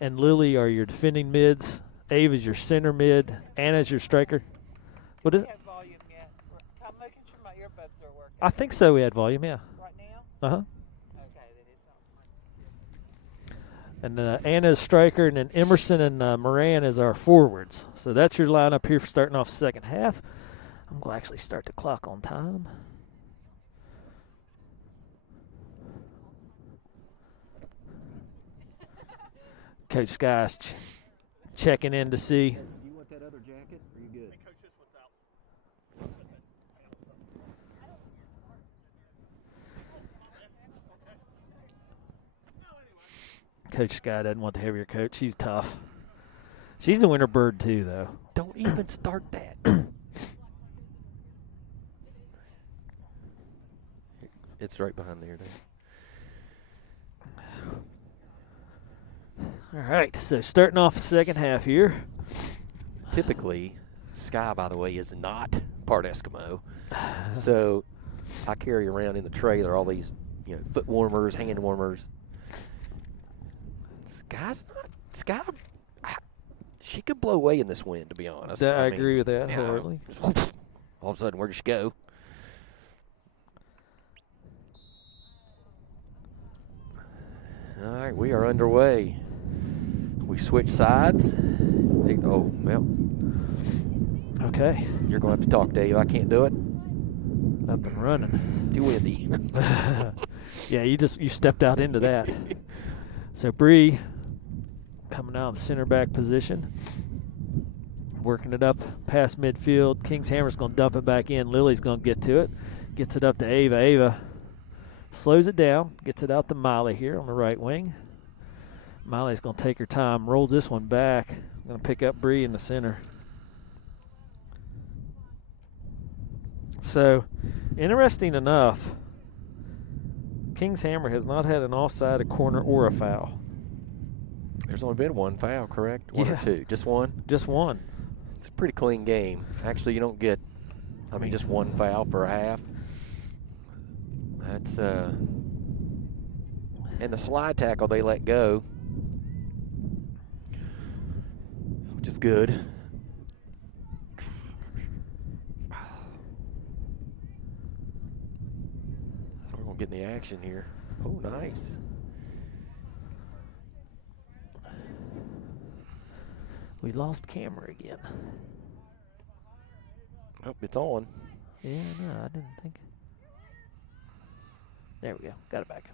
and Lily are your defending mids. Ava's your center mid. Anna's your striker. What is it? have volume yet. I'm making sure my earbuds are working. I think so. We had volume, yeah. Right now? Uh-huh. Okay, then it's not. And Anna's striker, and then Emerson and Moran is our forwards. So that's your lineup here for starting off the second half. I'm going to actually start the clock on time. Coach Sky's checking in to see. Do you want that other jacket? Or are you good? Coach Sky doesn't want the heavier coat. She's tough. She's a winter bird too, though. Don't even start that. It's right behind there, Dave. All right, so starting off the second half here. Typically, Sky, by the way, is not part Eskimo. So I carry around in the trailer all these, foot warmers, hand warmers. Sky's not. Sky, she could blow away in this wind, to be honest. I mean, agree with that yeah, wholeheartedly. all of a sudden, where'd she go? All right, we are underway. We switch sides. Oh, well, Okay, you're going to have to talk, Dave. I can't do it. up and running. Too windy. Yeah, you stepped out into that. So Bree coming out of the center back position, working it up past midfield. King's Hammer's going to dump it back in. Lily's going to get to it. Gets it up to Ava. Ava slows it down, gets it out to Miley here on the right wing. Miley's going to take her time, rolls this one back. Going to pick up Bree in the center. So, interesting enough, King's Hammer has not had an offside, a corner, or a foul. There's only been one foul, correct? One or Yeah. two? Just one? Just one. It's a pretty clean game. Actually, you don't get, just one foul for a half. That's, and the slide tackle they let go, which is good. We're going to get in the action here. Oh, nice. We lost camera again. Oh, it's on. Yeah, no, I didn't think. There we go. Got it back.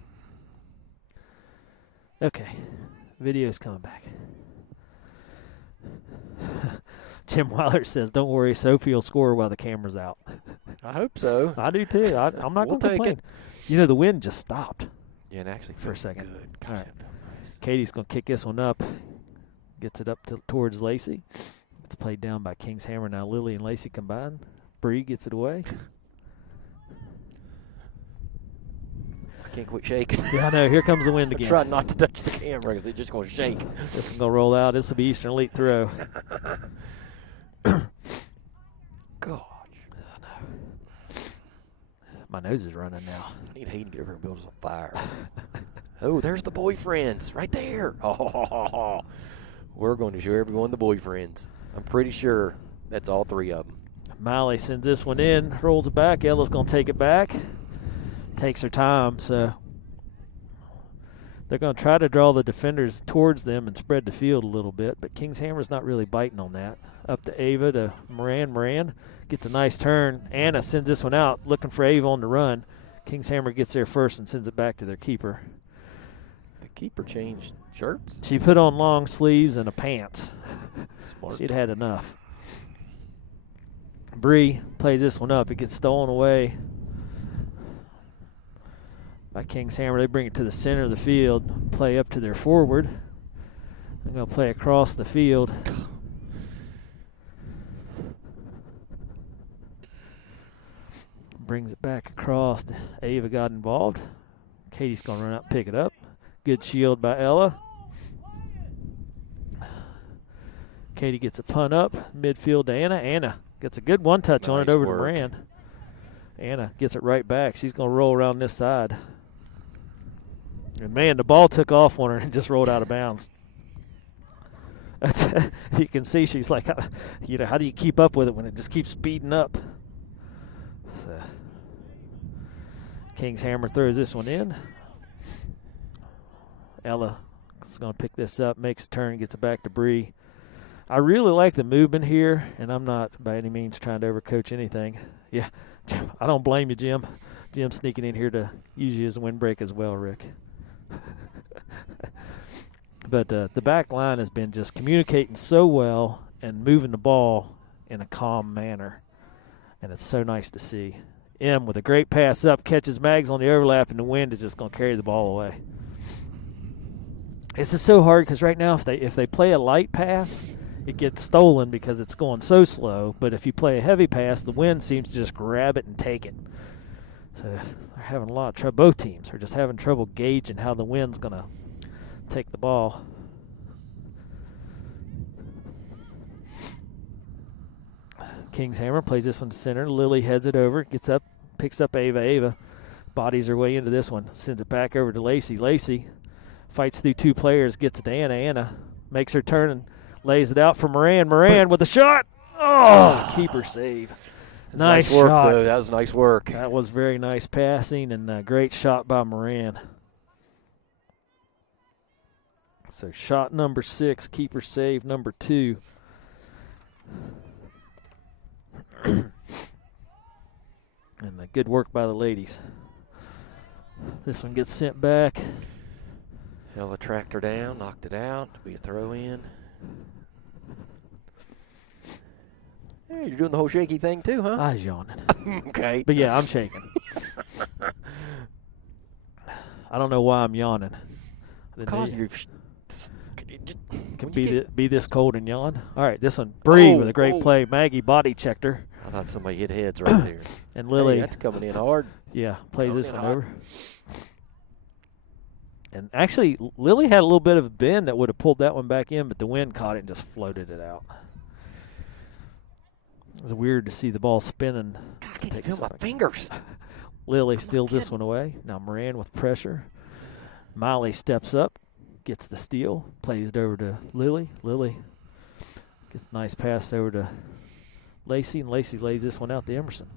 Okay. Video's coming back. Jim Weiler says, don't worry, Sophie will score while the camera's out. I hope so. I do too. I'm not We'll going to take complain. it. You know, the wind just stopped. Yeah, and actually For a feels second. Good. All right. Gosh, that felt nice. Katie's going to kick this one up. Gets it up towards Lacey. It's played down by King's Hammer. Now Lily and Lacey combine. Bree gets it away. I can't quit shaking. Yeah, I know. Here comes the wind again. Try not to touch the camera because it's just going to shake. This is going to roll out. This will be Eastern Elite throw. Gosh. My nose is running now. I need Hayden to get over here and build us a fire. Oh, there's the boyfriends right there. Oh, we're going to show everyone the boyfriends. I'm pretty sure that's all three of them. Miley sends this one in, rolls it back. Ella's going to take it back. Takes her time, so they're going to try to draw the defenders towards them and spread the field a little bit, but King's Hammer's not really biting on that. Up to Ava, to Moran. Moran gets a nice turn. Anna sends this one out, looking for Ava on the run. King's Hammer gets there first and sends it back to their keeper. The keeper changed shirts. She put on long sleeves and a pants. Smart. She'd had enough. Bree plays this one up. It gets stolen away by King's Hammer. They bring it to the center of the field, play up to their forward. They're going to play across the field. Brings it back across. Ava got involved. Katie's going to run up and pick it up. Good shield by Ella. Katie gets a punt up. Midfield to Anna. Anna gets a good one-touch on it Nice over work. to Moran. Anna gets it right back. She's going to roll around this side. And, man, the ball took off on her and just rolled out of bounds. That's you can see she's like, how do you keep up with it when it just keeps speeding up? So, King's Hammer throws this one in. Ella is going to pick this up, makes a turn, gets it back to Bree. I really like the movement here, and I'm not by any means trying to overcoach anything. Yeah, Jim, I don't blame you, Jim. Jim's sneaking in here to use you as a windbreak as well, Rick. But the back line has been just communicating so well and moving the ball in a calm manner, and it's so nice to see. M with a great pass up, catches Mags on the overlap, and the wind is just going to carry the ball away. This is so hard because right now if they play a light pass, it gets stolen because it's going so slow. But if you play a heavy pass, the wind seems to just grab it and take it. So they're having a lot of trouble. Both teams are just having trouble gauging how the wind's going to take the ball. King's Hammer plays this one to center. Lily heads it over, gets up, picks up Ava. Ava bodies her way into this one, sends it back over to Lacey. Lacey fights through two players, gets it to Anna. Anna makes her turn and lays it out for Moran. Moran with a shot. Oh, keeper save. Nice work, shot. though. That was nice work. That was very nice passing and a great shot by Moran. So shot number 6, keeper save number 2. And good work by the ladies. This one gets sent back. Ella tracked her down, knocked it out. Be a throw in. Hey, you're doing the whole shaky thing too, huh? I was yawning. Okay. But yeah, I'm shaking. I don't know why I'm yawning. Because you're. Can be this cold and yawn. All right, this one. Bree with a great Oh. play. Maggie body checked her. I thought somebody hit heads right there. And Lily, Hey, that's coming in hard. yeah, plays coming this in one hot. over. And actually, Lily had a little bit of a bend that would have pulled that one back in, but the wind caught it and just floated it out. It was weird to see the ball spinning. I can't Take feel us my back. fingers. Lily steals this one away. Now Moran with pressure. Molly steps up, gets the steal, plays it over to Lily. Lily gets a nice pass over to Lacey, and Lacey lays this one out to Emerson.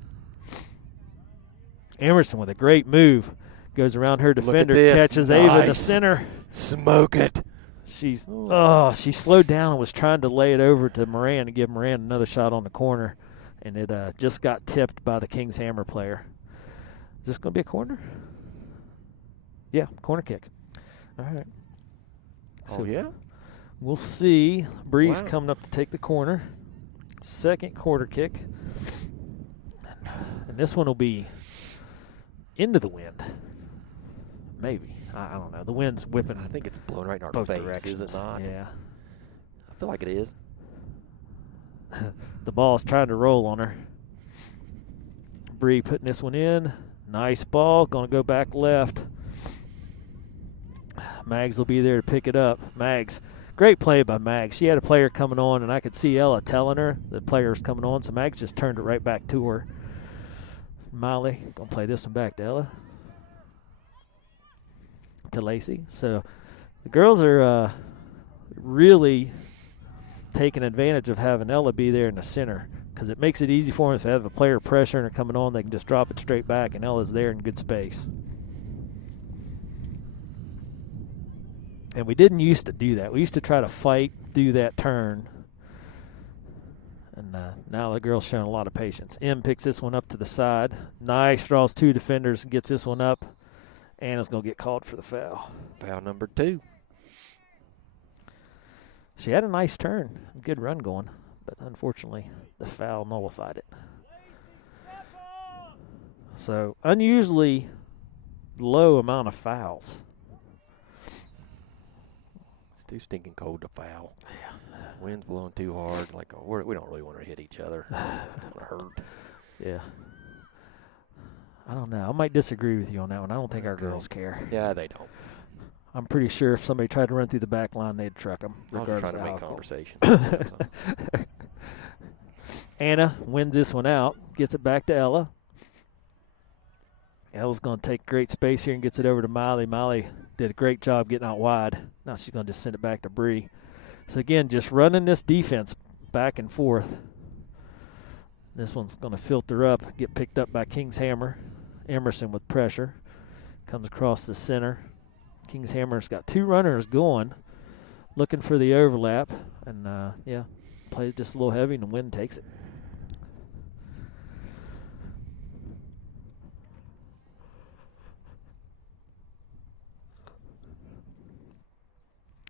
Emerson with a great move. Goes around her at defender, this. catches Ava in the Nice. center. Smoke it. She slowed down and was trying to lay it over to Moran to give Moran another shot on the corner, and it just got tipped by the King's Hammer player. Is this going to be a corner? Yeah, corner kick. All right. Oh, yeah? We'll see. Breeze Wow. coming up to take the corner. Second quarter kick. And this one will be into the wind. Maybe. I don't know. The wind's whipping I think it's blowing right in our both face, directions. is it not? Yeah. I feel like it is. The ball's trying to roll on her. Bree putting this one in. Nice ball. Going to go back left. Mags will be there to pick it up. Mags. Great play by Mags. She had a player coming on, and I could see Ella telling her the player was coming on, so Mags just turned it right back to her. Molly going to play this one back to Ella. To Lacey. So the girls are really taking advantage of having Ella be there in the center because it makes it easy for them. If they have a player pressuring or coming on, they can just drop it straight back, and Ella's there in good space. And we didn't used to do that. We used to try to fight through that turn. And now the girl's showing a lot of patience. M picks this one up to the side. Nice, draws 2 defenders and gets this one up. Anna's going to get called for the foul. Foul number 2. She had a nice turn, good run going, but unfortunately the foul nullified it. So unusually low amount of fouls. It's too stinking cold to foul. Wind's blowing too hard. Like we don't really want to hit each other. It's gonna hurt. Yeah. I don't know. I might disagree with you on that one. I don't think our Okay. girls care. Yeah, they don't. I'm pretty sure if somebody tried to run through the back line, they'd truck them, I was regardless just trying to of make alcohol. conversation. Anna wins this one out, gets it back to Ella. Ella's going to take great space here and gets it over to Miley. Miley did a great job getting out wide. Now she's going to just send it back to Bree. So, again, just running this defense back and forth. This one's going to filter up, get picked up by King's Hammer. Emerson with pressure. Comes across the center. King's Hammer's got two runners going, looking for the overlap. And, plays just a little heavy and the wind takes it.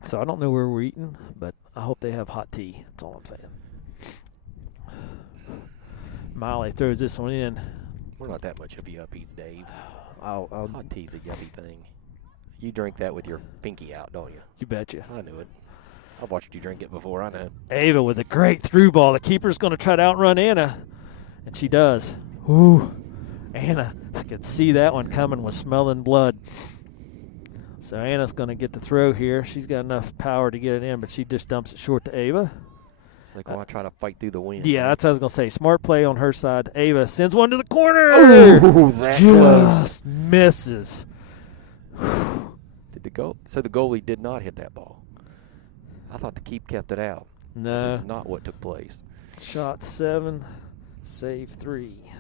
So I don't know where we're eating, but I hope they have hot tea. That's all I'm saying. Miley throws this one in. We're not that much of yuppies, Dave. I'll Hot tea's a yuppie thing. You drink that with your pinky out, don't you? you betcha. I knew it. I've watched you drink it before. I know. Ava with a great through ball. The keeper's going to try to outrun Anna, and she does. Ooh, Anna could see that one coming with smelling blood. So Anna's going to get the throw here. She's got enough power to get it in, but she just dumps it short to Ava. It's like, why try to fight through the wind? Yeah, that's what I was going to say. Smart play on her side. Ava sends one to the corner. Ooh, that close. Just misses. Did the goal? So the goalie did not hit that ball. I thought the keep kept it out. No. That's not what took place. Shot 7, save 3.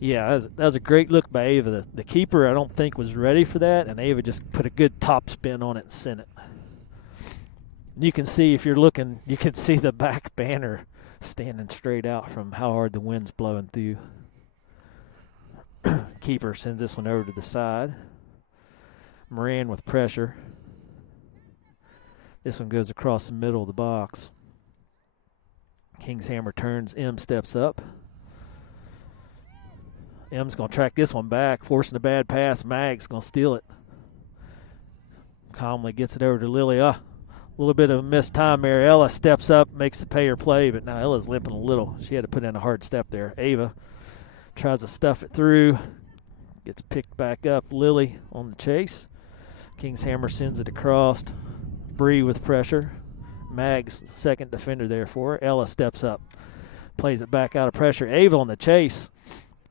Yeah, that was a great look by Ava. The keeper, I don't think, was ready for that, and Ava just put a good top spin on it and sent it. You can see, if you're looking, you can see the back banner standing straight out from how hard the wind's blowing through. Keeper sends this one over to the side. Moran with pressure. This one goes across the middle of the box. King's Hammer turns. M steps up. M's going to track this one back, forcing a bad pass. Mag's going to steal it. Calmly gets it over to Lily. A little bit of a missed time there. Ella steps up, makes the pay her play, but now Ella's limping a little. She had to put in a hard step there. Ava tries to stuff it through. Gets picked back up. Lily on the chase. King's Hammer sends it across. Bree with pressure. Mag's the second defender there for her. Ella steps up. Plays it back out of pressure. Ava on the chase.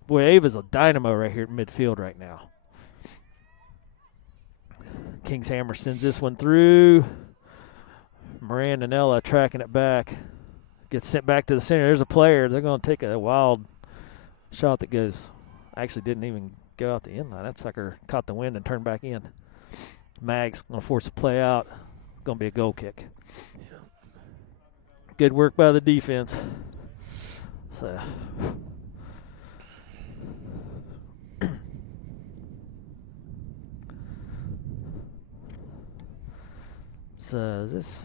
Boy, Ava's a dynamo right here at midfield right now. King's Hammer sends this one through. Moran and Ella tracking it back. Gets sent back to the center. There's a player. They're going to take a wild shot that goes, actually didn't even go out the end line. That sucker caught the wind and turned back in. Mag's going to force a play out. Going to be a goal kick. Good work by the defense. So is this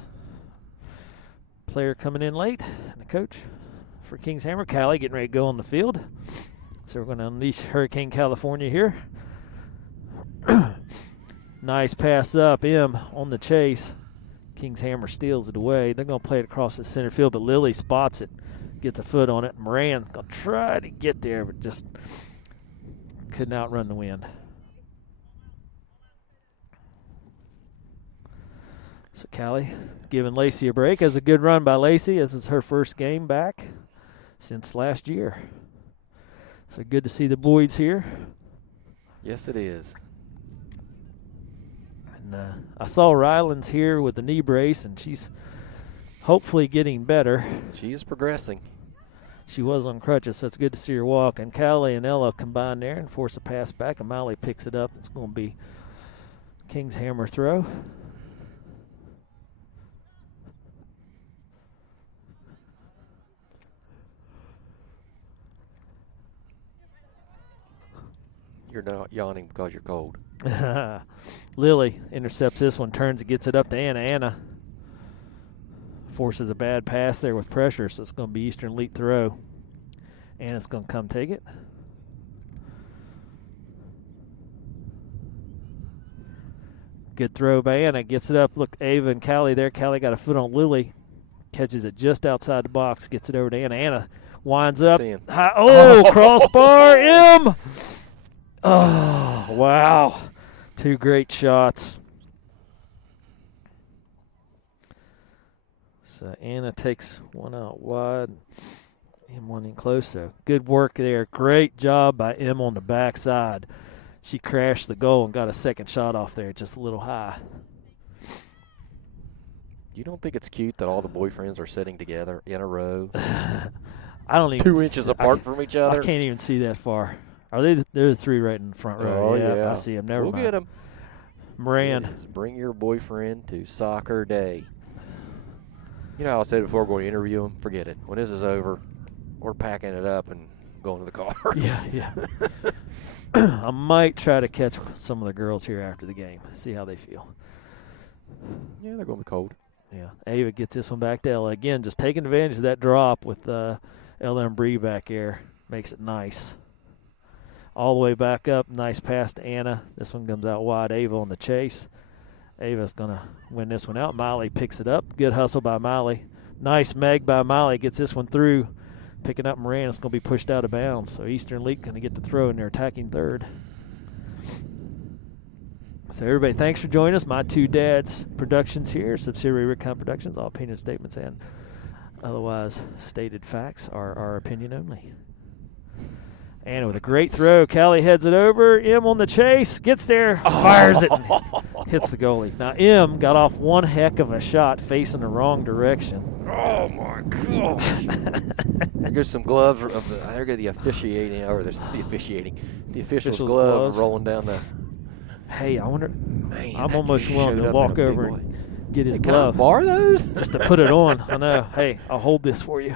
player coming in late? And the coach for King's Hammer, Callie, getting ready to go on the field. So we're going to unleash Hurricane California here. Nice pass up. M on the chase. King's Hammer steals it away. They're going to play it across the center field, but Lily spots it, gets a foot on it. Moran going to try to get there, but just couldn't outrun the wind. So Callie giving Lacey a break. As a good run by Lacey. This is her first game back since last year. So good to see the Boyds here. Yes, it is. And I saw Rylands here with the knee brace, and she's hopefully getting better. She is progressing. She was on crutches, so it's good to see her walk. And Callie and Ella combine there and force a pass back, and Miley picks it up. It's going to be King's Hammer throw. You're not yawning because you're cold. Lily intercepts this one, turns and gets it up to Anna. Anna forces a bad pass there with pressure, so it's going to be Eastern Elite throw. Anna's going to come take it. Good throw by Anna. Gets it up. Look, Ava and Callie there. Callie got a foot on Lily. Catches it just outside the box. Gets it over to Anna. Anna Winds up. in. High, oh, crossbar. M. Oh, wow. 2 great shots. So Anna takes one out wide. M one in close. So good work there. Great job by M on the backside. She crashed the goal and got a second shot off there, just a little high. You don't think it's cute that all the boyfriends are sitting together in a row, I don't even 2 inches apart from each other? I can't even see that far. Are they? They're the 3 right in the front row. Oh, yeah. I see them. Never We'll mind. get them. Moran. Bring your boyfriend to soccer day. You know how I said before, going to interview him? Forget it. When this is over, we're packing it up and going to the car. Yeah. I might try to catch some of the girls here after the game, see how they feel. Yeah, they're going to be cold. Yeah, Ava gets this one back to Ella. Again, just taking advantage of that drop with Ella and Bree back there. Makes it nice. All the way back up. Nice pass to Anna. This one comes out wide. Ava on the chase. Ava's going to win this one out. Miley picks it up. Good hustle by Miley. Nice Meg by Miley. Gets this one through. Picking up Moran. It's going to be pushed out of bounds. So Eastern League going to get the throw in their attacking third. So everybody, thanks for joining us. My Two Dads Productions here, subsidiary Rick Hunt Productions. All opinion statements and otherwise stated facts are our opinion only. And with a great throw, Callie heads it over. M on the chase, gets there, fires it, and hits the goalie. Now M got off one heck of a shot facing the wrong direction. Oh, my gosh. There goes some gloves. There go the officiating, or the official's glove rolling down the. Hey, I wonder. Man, I'm that almost just willing showed to up walk in a big over way. and get his Hey, can glove I borrow those? just to put it on. I know. Hey, I'll hold this for you.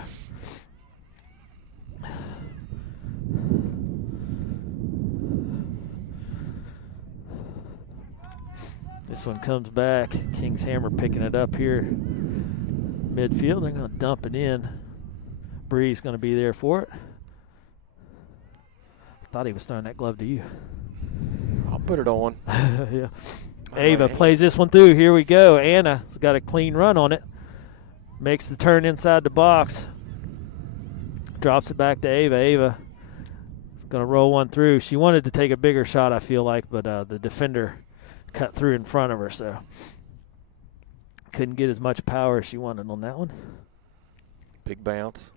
This one comes back. King's Hammer picking it up here. Midfield. They're going to dump it in. Bree's going to be there for it. Thought he was throwing that glove to you. I'll put it on. Yeah. Ava plays this one through. Here we go. Anna's got a clean run on it. Makes the turn inside the box. Drops it back to Ava. Ava is going to roll one through. She wanted to take a bigger shot, I feel like, but the defender cut through in front of her, so couldn't get as much power as she wanted on that one. Big bounce.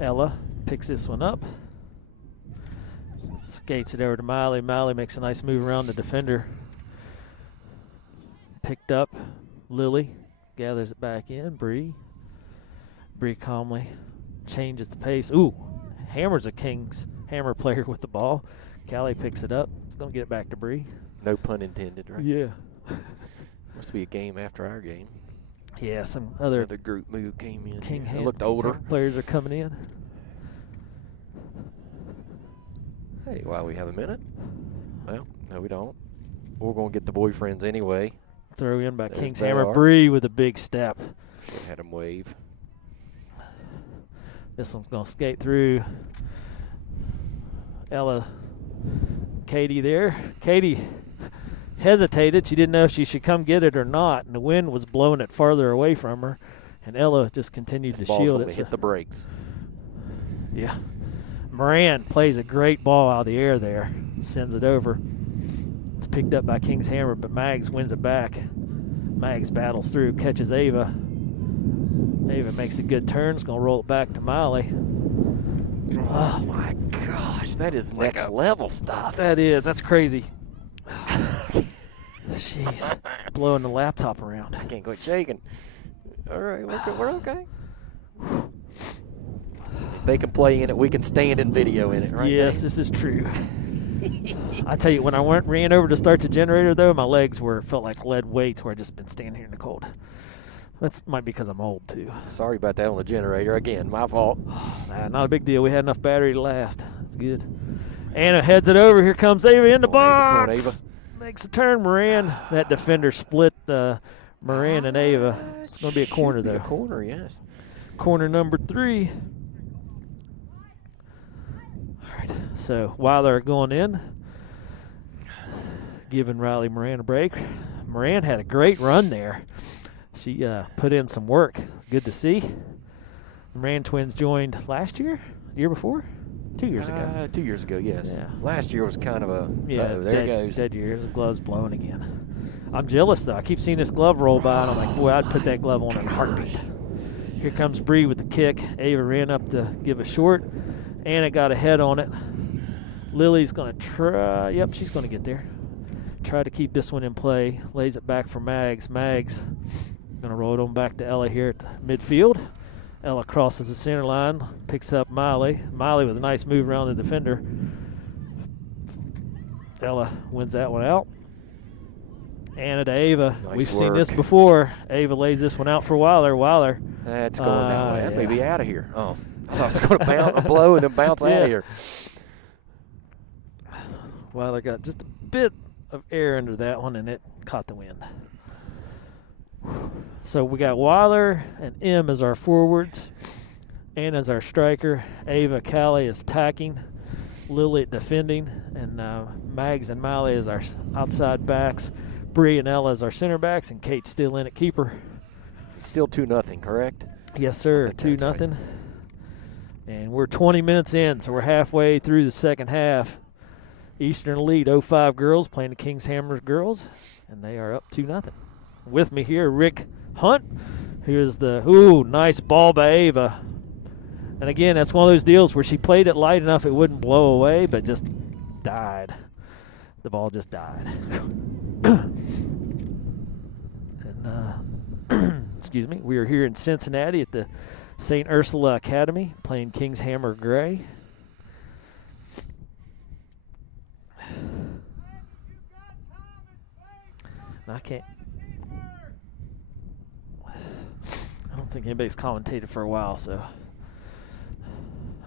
Ella picks this one up. Skates it over to Miley. Miley makes a nice move around the defender. Picked up. Lily gathers it back in. Bree calmly changes the pace. Ooh, hammers a King's Hammer player with the ball. Callie picks it up. It's going to get it back to Bree. No pun intended, right? Yeah. Must be a game after our game. Yeah, some other Another group move came in. King It Ham looked older. players are coming in. Hey, while we have a minute. Well, no, we don't. We're going to get the boyfriends anyway. Throw in by There King's they Hammer. are. Bree with a big step. Should have had them wave. This one's going to skate through. Ella, Katie there. Katie hesitated. She didn't know if she should come get it or not, and the wind was blowing it farther away from her, and Ella just continued to Ball's shield going it. to hit the brakes. Yeah. Moran plays a great ball out of the air there. Sends it over. It's picked up by King's Hammer, but Mags wins it back. Mags battles through, catches Ava. Ava makes a good turn. It's going to roll it back to Miley. Oh, my gosh. That is next level stuff. That is. That's crazy. Jeez. Blowing the laptop around. I can't quit shaking. All right, we're okay. If they can play in it, we can stand and video in it, right? Yes, Dave? this is true. I tell you, when I ran over to start the generator, though, my legs felt like lead weights where I just been standing here in the cold. That might be because I'm old, too. Sorry about that on the generator. Again, my fault. Nah, not a big deal. We had enough battery to last. That's good. Anna heads it over. Here comes Ava in the Come on, Ava. box. Makes a turn. Moran, that defender split Moran and Ava. It's going to be a corner, Should be though. A corner, yes. Corner number 3. All right. So while they're going in, giving Riley Moran a break. Moran had a great run there. She put in some work. Good to see. Moran twins joined last year, the year before, 2 years ago. 2 years ago, yes. Yeah. Last year was kind of a, Yeah, uh-oh, there it goes. dead year. His glove's blowing again. I'm jealous, though. I keep seeing this glove roll by, and I'm like, boy, I'd put that glove on in a heartbeat. Here comes Bree with the kick. Ava ran up to give a short. Anna got a head on it. Lily's going to try. Yep, she's going to get there. Try to keep this one in play. Lays it back for Mags. Mags going to roll it on back to Ella here at the midfield. Ella crosses the center line, picks up Miley. Miley with a nice move around the defender. Ella wins that one out. Anna to Ava. Nice We've seen this work. before. Ava lays this one out for Weiler. Weiler. That's going that way. That may yeah. be out of here. Oh, I thought it was going to bounce, blow and then bounce out Yeah. of here. Weiler got just a bit of air under that one, and it caught the wind. So we got Weiler and M as our forwards. Anna as our striker. Ava, Callie is attacking. Lily defending. And Mags and Miley as our outside backs. Bree and Ella as our center backs. And Kate's still in at keeper. Still 2-0, correct? Yes, sir. I think that's 2-0. And we're 20 minutes in, so we're halfway through the second half. Eastern lead 05 girls playing the Kings Hammer girls, and they are up 2-0. With me here, Rick Hunt, who is the nice ball by Ava. And again, that's one of those deals where she played it light enough it wouldn't blow away, but just died. The ball just died. And excuse me, we are here in Cincinnati at the St. Ursula Academy playing Kings Hammer Gray. I don't think anybody's commentated for a while, so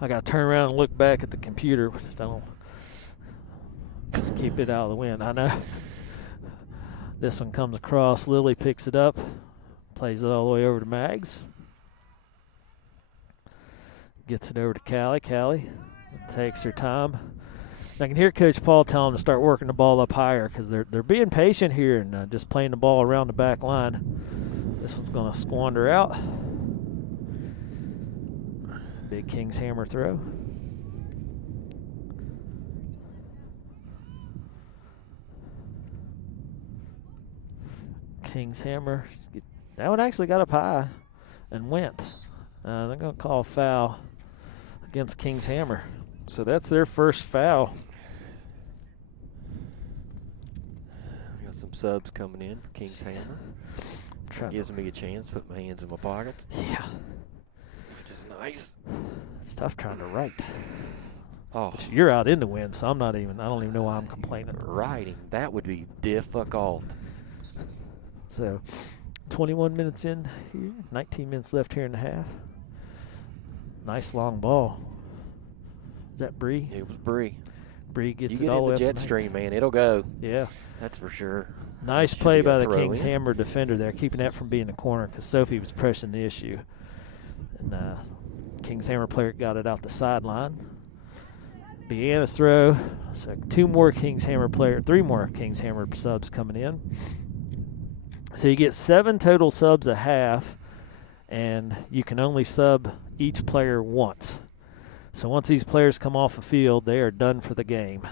I got to turn around and look back at the computer, which I don't keep it out of the wind. I know. This one comes across. Lily picks it up, plays it all the way over to Mags. Gets it over to Callie. Callie takes her time. I can hear Coach Paul tell them to start working the ball up higher because they're being patient here and just playing the ball around the back line. This one's going to squander out. Big Kings Hammer throw. Kings Hammer. That one actually got up high and went. They're going to call a foul against Kings Hammer. So that's their first foul. We got some subs coming in for Kings Hammer. Gives me a chance to put my hands in my pockets. Yeah. Which is nice. It's tough trying to write. Oh, But you're out in the wind, so I don't even know why I'm complaining. writing. That would be difficult. So 21 minutes in here, 19 minutes left here in the half. Nice long ball. Is that Bree? It was Bree. Bree gets You it get all the in way the up jet the stream, man. It'll go. Yeah. That's for sure. Nice Should play be a by the throw Kings in. Hammer defender there, keeping that from being a corner because Sophie was pressing the issue. And Kings Hammer player got it out the sideline. Deanna's throw. So three more Kings Hammer subs coming in. So you get 7 total subs a half, and you can only sub each player once. So once these players come off the field, they are done for the game.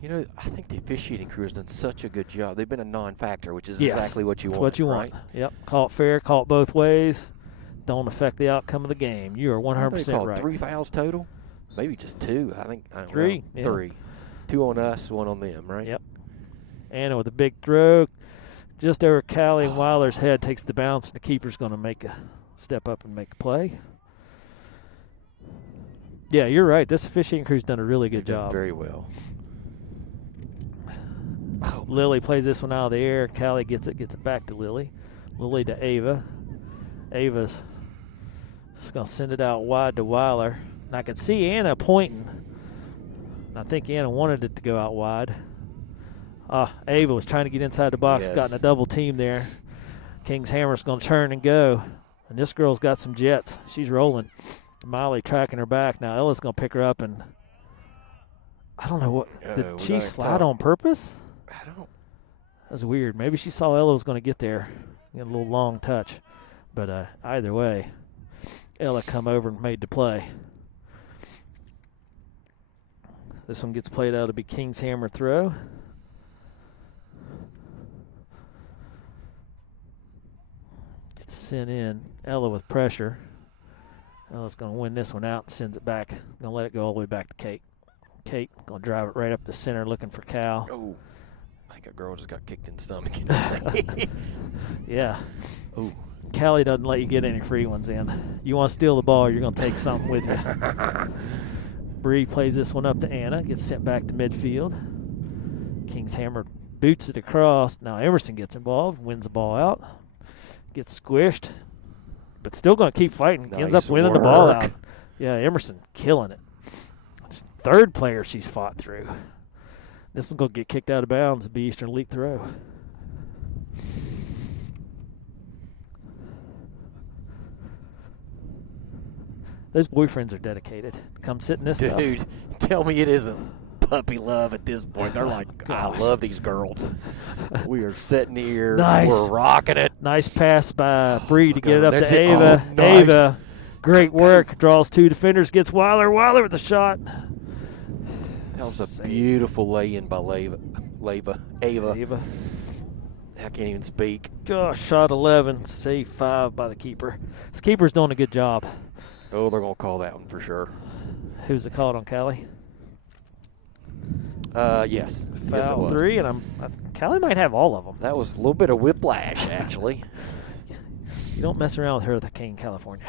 You know, I think the officiating crew has done such a good job. They've been a non-factor, which is Yes, exactly what you That's want. what you right? want. Yep. Call it fair, call it both ways. Don't affect the outcome of the game. You are 100% right. 3 fouls total? Maybe just 2. I don't know. 3, yeah. 3. 2 on us, 1 on them, right? Yep. Anna with a big throw. Just over Callie and Weiler's head, takes the bounce, and the keeper's going to make a step up and make a play. Yeah, you're right. This officiating crew's done a really good They've done job. very well. Lily plays this one out of the air. Callie gets it back to Lily. Lily to Ava. Ava's just going to send it out wide to Weiler. And I can see Anna pointing. I think Anna wanted it to go out wide. Ava was trying to get inside the box, Yes. got in a double team there. King's Hammer's going to turn and go. And this girl's got some jets. She's rolling. Miley tracking her back. Now Ella's going to pick her up, and I don't know what. We Did she gotta slide talk. on purpose? I don't. That's weird. Maybe she saw Ella was going to get there. Get a little long touch. But either way, Ella come over and made the play. This one gets played out to be King's Hammer throw. Gets sent in. Ella with pressure. Ella's going to win this one out and sends it back. Going to let it go all the way back to Kate. Kate going to drive it right up the center looking for Cal. Oh, I think a girl just got kicked in the stomach. Yeah. Oh. Callie doesn't let you get any free ones in. You want to steal the ball, you're going to take something with you. Bree plays this one up to Anna. Gets sent back to midfield. King's Hammer boots it across. Now Emerson gets involved. Wins the ball out. Gets squished. But still going to keep fighting. Ends up winning the ball out. Yeah, Emerson killing it. It's the third player she's fought through. This will go get kicked out of bounds and be Eastern Elite throw. Those boyfriends are dedicated. Come sit in this stuff. Dude, tell me it isn't puppy love at this point. They're like, I love these girls. We are sitting here. Nice. We're rocking it. Nice pass by Bree to get it up That's to it. Ava. Oh, nice. Ava, great work. Draws two defenders. Gets Weiler. Weiler with the shot. That was a Save. beautiful lay-in by Ava. Ava. I can't even speak. Gosh, shot 11. Save 5 by the keeper. This keeper's doing a good job. Oh, they're going to call that one for sure. Who's it called on Callie? Yes. Yes, it Foul was. 3, and Callie might have all of them. That was a little bit of whiplash, actually. You don't mess around with her at Kane, California.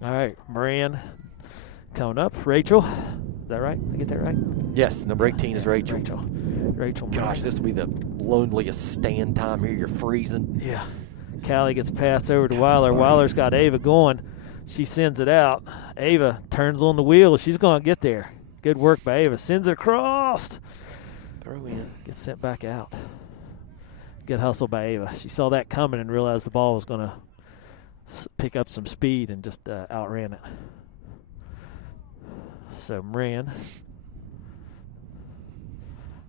All right, Moran coming up. Rachel, is that right? I get that right? Yes, number 18 is Rachel. Rachel. Gosh, Moran. this will be the loneliest stand time here. You're freezing. Yeah. Callie gets passed over to Weiler. Sorry. Weiler's got Ava going. She sends it out. Ava turns on the wheel. She's going to get there. Good work by Ava. Sends it across. Throw in. Gets sent back out. Good hustle by Ava. She saw that coming and realized the ball was going to pick up some speed and just outran it. So Moran.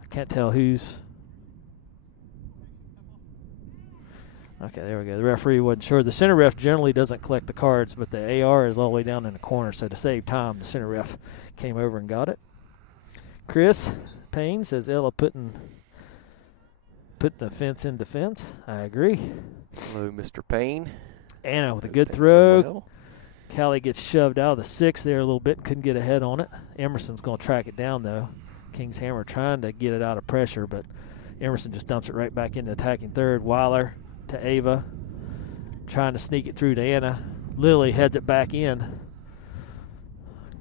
I can't tell who's. Okay, there we go. The referee wasn't sure. The center ref generally doesn't collect the cards, but the AR is all the way down in the corner. So to save time, the center ref came over and got it. Chris Payne says Ella put the fence in defense. I agree. Hello, Mr. Payne. Anna with a Hope good things are throw. well. Callie gets shoved out of the 6 there a little bit. Couldn't get ahead on it. Emerson's going to track it down, though. King's Hammer trying to get it out of pressure, but Emerson just dumps it right back into attacking third. Weiler to Ava, trying to sneak it through to Anna. Lily heads it back in.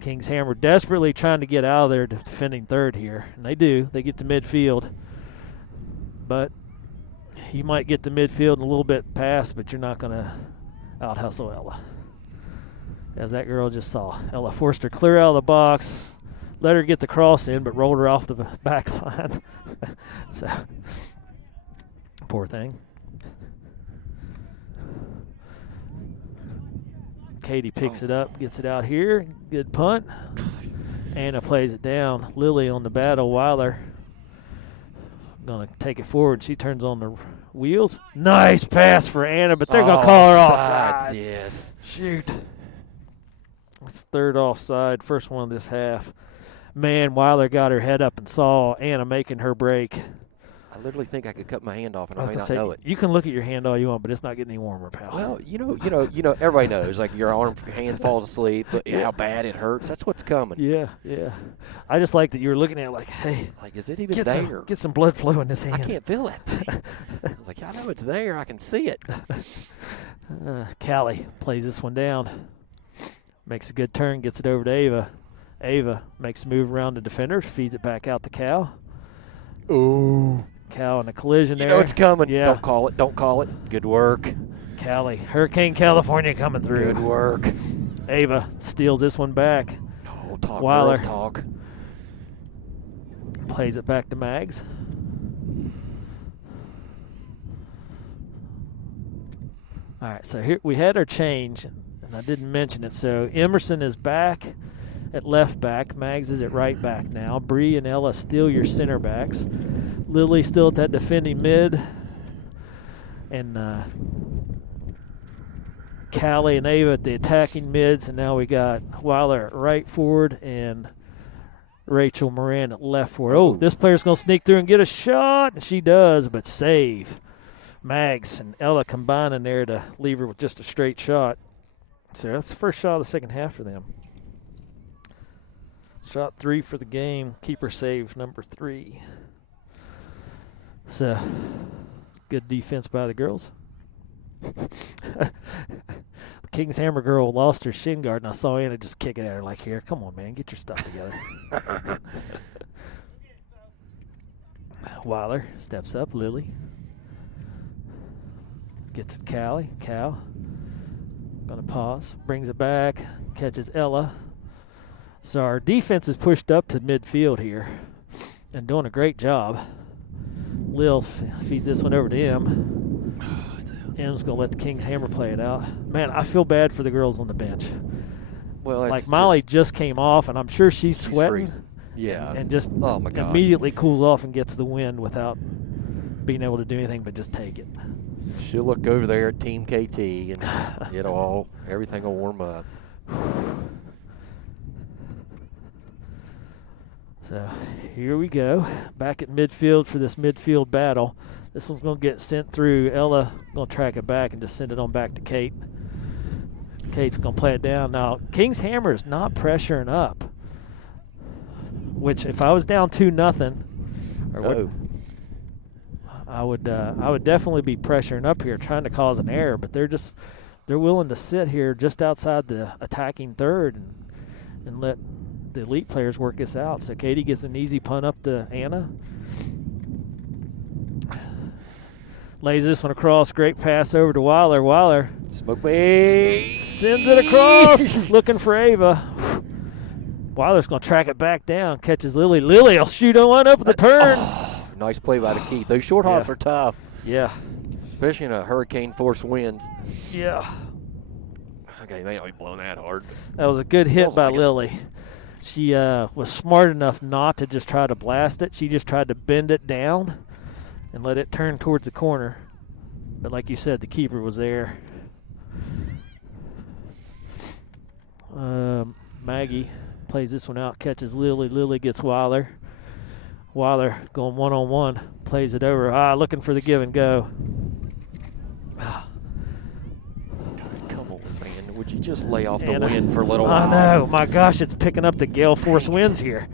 King's Hammer desperately trying to get out of there defending third here. And they do. They get to midfield. But you might get to midfield and a little bit past, but you're not going to out-hustle Ella. As that girl just saw. Ella forced her clear out of the box, let her get the cross in, but rolled her off the back line. So, poor thing. Katie picks it up, gets it out here. Good punt. Anna plays it down. Lily on the battle. Weiler going to take it forward. She turns on the wheels. Nice pass for Anna, but they're going to call her offside. Yes. Shoot. It's third offside, first one of this half. Man, Weiler got her head up and saw Anna making her break. I literally think I could cut my hand off and I I was may gonna not say, know it. you can look at your hand all you want, but it's not getting any warmer, pal. Well, you know, everybody knows, like your hand falls asleep, but how bad it hurts. That's what's coming. Yeah. I just like that you were looking at it like, hey, Like, is it even get there? get some blood flow in this hand. I can't feel that thing. I was like, I know it's there. I can see it. Callie plays this one down. Makes a good turn, gets it over to Ava. Ava makes a move around the defender, feeds it back out to Cal. Ooh. Cal in a collision You there. know it's coming. Yeah. Don't call it. Don't call it. Good work. Callie. Hurricane California coming through. Good work. Ava steals this one back. Oh, talk. Weiler. Girls talk. Plays it back to Mags. All right, so here we had our change, and I didn't mention it. So Emerson is back at left back. Mags is at right back now. Bree and Ella still your center backs. Lily still at that defending mid. And Callie and Ava at the attacking mids, and now we got Weiler at right forward and Rachel Moran at left forward. Oh, this player's going to sneak through and get a shot, and she does, but save. Mags and Ella combining there to leave her with just a straight shot. So that's the first shot of the second half for them. Shot 3 for the game. Keeper save number 3. So good defense by the girls. The King's Hammer girl lost her shin guard, and I saw Anna just kick it at her like, here, come on, man, get your stuff together. Weiler steps up. Lily gets it. Callie. Cal going to pause, brings it back, catches Ella. So our defense is pushed up to midfield here and doing a great job. Lil feeds this one over to M. M's going to let the King's Hammer play it out. Man, I feel bad for the girls on the bench. Well, Like Molly just came off, and I'm sure she's sweating. freezing. Yeah. And just Oh my gosh. immediately cools off and gets the win without being able to do anything but just take it. She'll look over there at Team KT, and everything will warm up. So here we go. Back at midfield for this midfield battle. This one's going to get sent through. Ella going to track it back and just send it on back to Kate. Kate's going to play it down. Now, King's Hammer is not pressuring up, which if I was down 2-0, I would definitely be pressuring up here, trying to cause an error. But they're willing to sit here just outside the attacking third and let the elite players work this out. So Katie gets an easy punt up to Anna. Lays this one across. Great pass over to Weiler. Weiler Smoke me. sends it across, looking for Ava. Weiler's going to track it back down. Catches Lily. Lily will shoot one up at the turn. Nice play by the Keith. Those short hops are tough, Yeah. especially in a hurricane force winds. Yeah. Okay, they ain't blowing that hard. That was a good hit Feels by like it. Lily. She was smart enough not to just try to blast it. She just tried to bend it down and let it turn towards the corner. But like you said, the keeper was there. Maggie plays this one out, catches Lily. Lily gets Weiler. Weiler going one-on-one, plays it over. Looking for the give and go. Come on, man. Would you just lay off the Anna. wind for a little I while? know. My gosh, it's picking up the gale force winds here.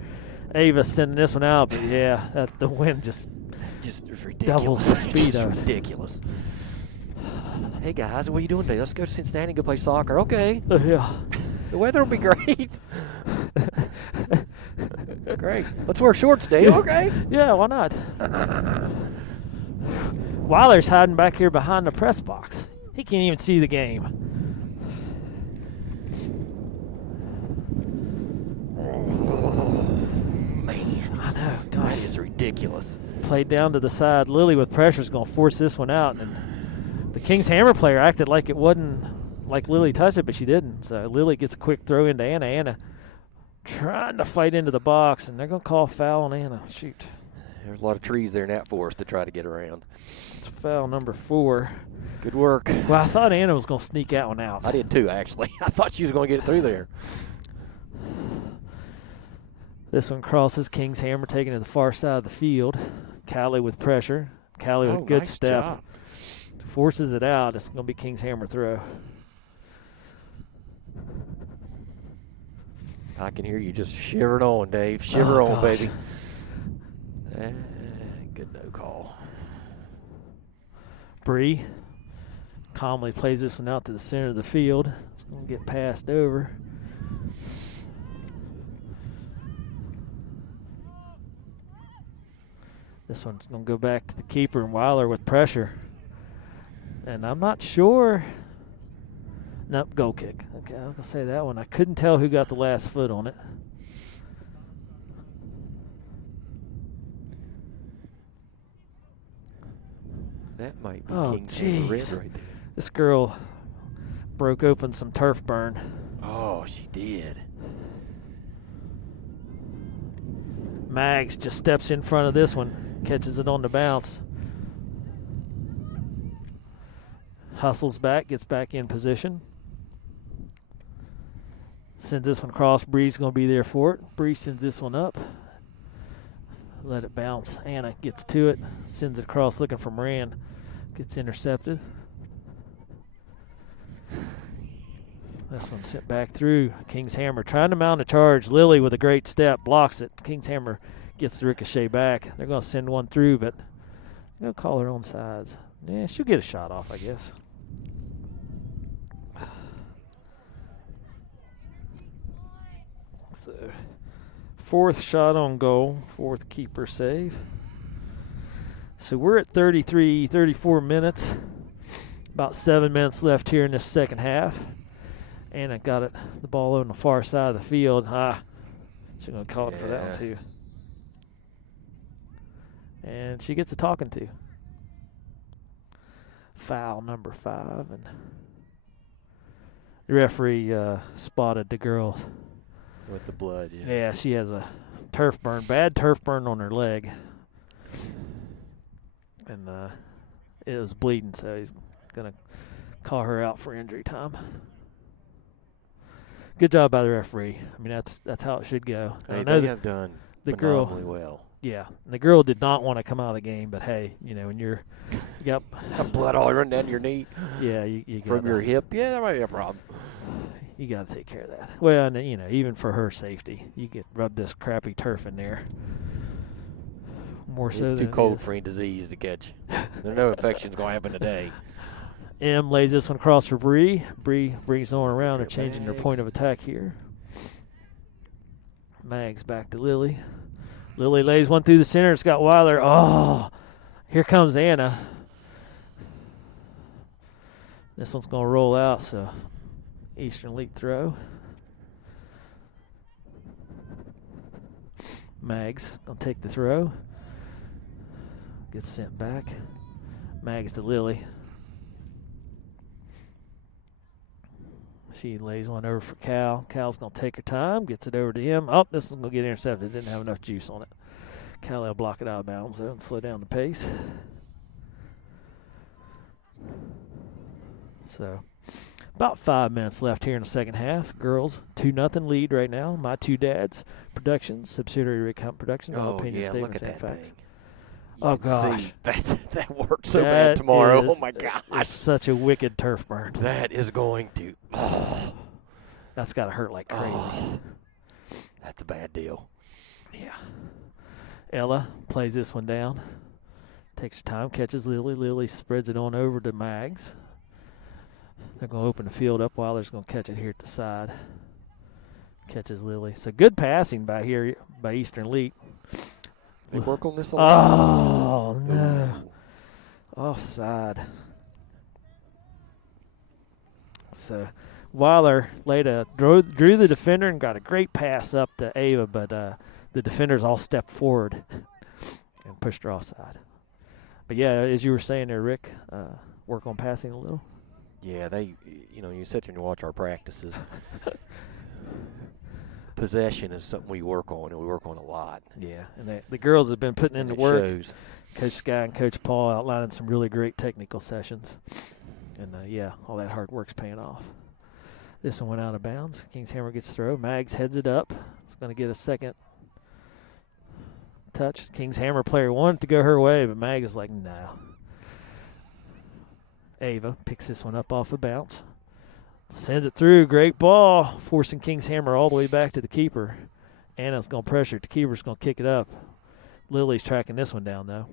Ava's sending this one out, but yeah, the wind just It's ridiculous. doubles the speed It's of it. ridiculous. Hey, guys, what are you doing today? Let's go to Cincinnati and go play soccer. Okay. Yeah. The weather will be great. Great. Let's wear shorts, Dave. Okay. Yeah, why not? Weiler's hiding back here behind the press box. He can't even see the game. Man, I know. that Gosh. is ridiculous. Played down to the side. Lily with pressure is going to force this one out. And the King's Hammer player acted like it wasn't like Lily touched it, but she didn't. So Lily gets a quick throw into Anna. Anna trying to fight into the box, and they're going to call foul on Anna. Shoot. There's a lot of trees there in that forest to try to get around. It's foul number 4. Good work. Well, I thought Anna was going to sneak that one out. I did too, actually. I thought she was going to get it through there. This one crosses. King's Hammer taking it to the far side of the field. Callie with pressure. Callie with a good nice step. job. Forces it out. It's going to be King's Hammer throw. I can hear you just shivering on, Dave. Shiver on, gosh. baby. Good no call. Bree calmly plays this one out to the center of the field. It's going to get passed over. This one's going to go back to the keeper, and Weiler with pressure. And I'm not sure. Nope, goal kick. Okay, I was going to say that one. I couldn't tell who got the last foot on it. That might be Oh, King's Hammer red jeez. right there. This girl broke open some turf burn. Oh, she did. Mags just steps in front of this one, catches it on the bounce. hustles back, gets back in position. Sends this one across. Bree's going to be there for it. Bree sends this one up. Let it bounce. Anna gets to it. Sends it across looking for Moran. Gets intercepted. This one sent back through. King's Hammer trying to mount a charge. Lily with a great step blocks it. King's Hammer gets the ricochet back. They're going to send one through, but they're going to call her on sides. Yeah, she'll get a shot off, I guess. So, fourth shot on goal, fourth keeper save. So we're at 34 minutes. About 7 minutes left here in this second half. Anna got it, the ball on the far side of the field. She's going to call it for that one too. And she gets a talking to. Foul number 5. And the referee spotted the girl. With the blood, yeah. Yeah, she has a turf burn, bad turf burn on her leg. And it was bleeding, so he's going to call her out for injury time. Good job by the referee. I mean, that's how it should go. Hey, I know they have done the girl phenomenally well. Yeah, and the girl did not want to come out of the game, but hey, when you got blood all running down your knee. Yeah, you from your hip. Yeah, that might be a problem. You got to take care of that. Well, and even for her safety, you get rub this crappy turf in there. More so it's than too cold for any disease to catch. There's no infections going to happen today. M lays this one across for Bree. Bree brings on around and changing their point of attack here. Mags back to Lily. Lily lays one through the center. It's got Weiler. Oh, here comes Anna. This one's going to roll out, so Eastern League throw. Mags going to take the throw. Gets sent back. Mags to Lily. She lays one over for Cal. Cal's going to take her time, gets it over to him. Oh, this is going to get intercepted. Didn't have enough juice on it. Cal will block it out of bounds, though, and slow down the pace. So, about 5 minutes left here in the second half. Girls, 2-0 lead right now. My Two Dads Productions, subsidiary Rick Hunt Productions. All opinion statements and facts. Thing. Oh, gosh. That worked so bad tomorrow. Oh, my gosh. It's such a wicked turf burn. That is going to. Oh. That's got to hurt like crazy. Oh. That's a bad deal. Yeah. Ella plays this one down. Takes her time, catches Lily. Lily spreads it on over to Mags. They're going to open the field up. Weiler's going to catch it here at the side. Catches Lily. So good passing by Eastern Elite. They work on this a lot. Oh, no. Offside. So Weiler drew the defender and got a great pass up to Ava, but the defenders all stepped forward and pushed her offside. But, yeah, as you were saying there, Rick, work on passing a little. Yeah, you sit there and you watch our practices. Possession is something we work on, and we work on a lot. Yeah, and the girls have been putting in the work. Shows. Coach Sky and Coach Paul outlining some really great technical sessions. And, all that hard work's paying off. This one went out of bounds. King's Hammer gets throw. Mags heads it up. It's going to get a second touch. King's Hammer player wanted to go her way, but Mags is like, no. Ava picks this one up off a bounce. Sends it through. Great ball. Forcing King's Hammer all the way back to the keeper. Anna's going to pressure it. The keeper's going to kick it up. Lily's tracking this one down, though.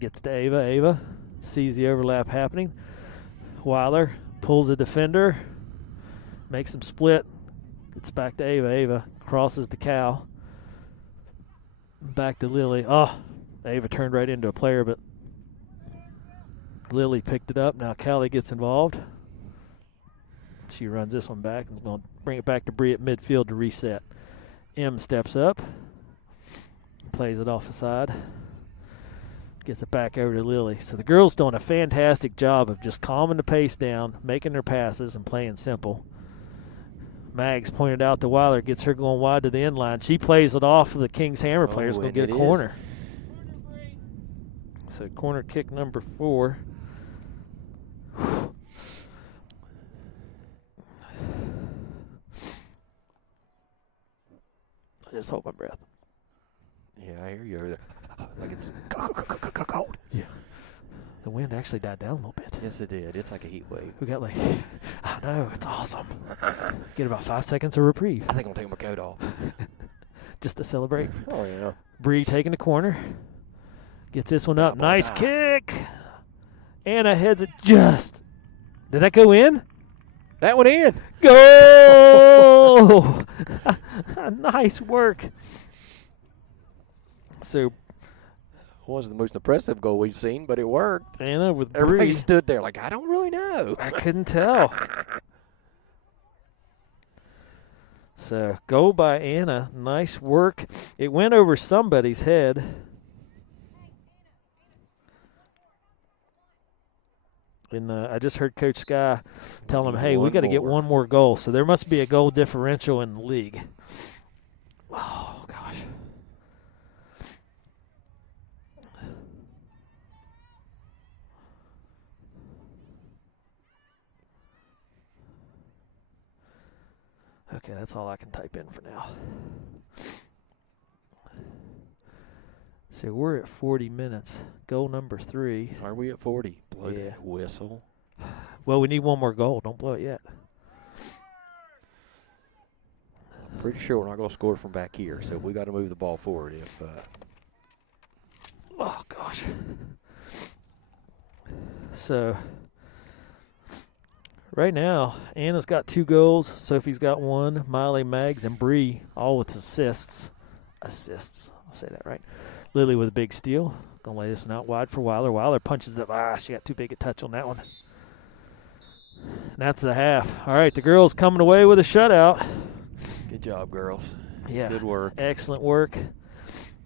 Gets to Ava. Ava sees the overlap happening. Weiler pulls a defender. Makes him split. Gets back to Ava. Ava crosses to Cal. Back to Lily. Oh, Ava turned right into a player, but Lily picked it up. Now Callie gets involved. She runs this one back and is going to bring it back to Bree at midfield to reset. M steps up. Plays it off the side. Gets it back over to Lily. So the girls doing a fantastic job of just calming the pace down, making their passes, and playing simple. Mags pointed out to Weiler, gets her going wide to the end line. She plays it off of the King's Hammer player. It's going to get a corner. So corner kick number 4. Just hold my breath. Yeah, I hear you over there. Like it's Cold. Yeah. The wind actually died down a little bit. yes, it did. It's like a heat wave. We got like, I know, it's awesome. Get about 5 seconds of reprieve I think I'm gonna take my coat off. just to celebrate. Oh yeah. Bree taking the corner. Gets this one up. Double Nice dime. kick. Anna heads it just. Did that go in? That one in. Go! Nice work. So Wasn't the most impressive goal we've seen, but it worked. Anna with Everybody Bree. stood there like, I don't really know. I couldn't tell. So goal by Anna. Nice work. It went over somebody's head. And I just heard Coach Sky tell him, hey, we got to get one more goal. So there must be a goal differential in the league. Oh, gosh. Okay, that's all I can type in for now. So we're at 40 minutes. Goal number 3. Are we at 40? Blow Yeah. that whistle. Well, we need one more goal. Don't blow it yet. Pretty sure we're not going to score from back here, so we got to move the ball forward. If Oh, gosh. So, right now, Anna's got 2 goals. Sophie's got 1. Miley, Mags, and Bree all with assists. Assists. I'll say that right. Lily with a big steal. Going to lay this one out wide for Weiler. Weiler punches it. She got too big a touch on that one. And that's the half. All right, the girls coming away with a shutout. good job, girls. Yeah. Good work. Excellent work.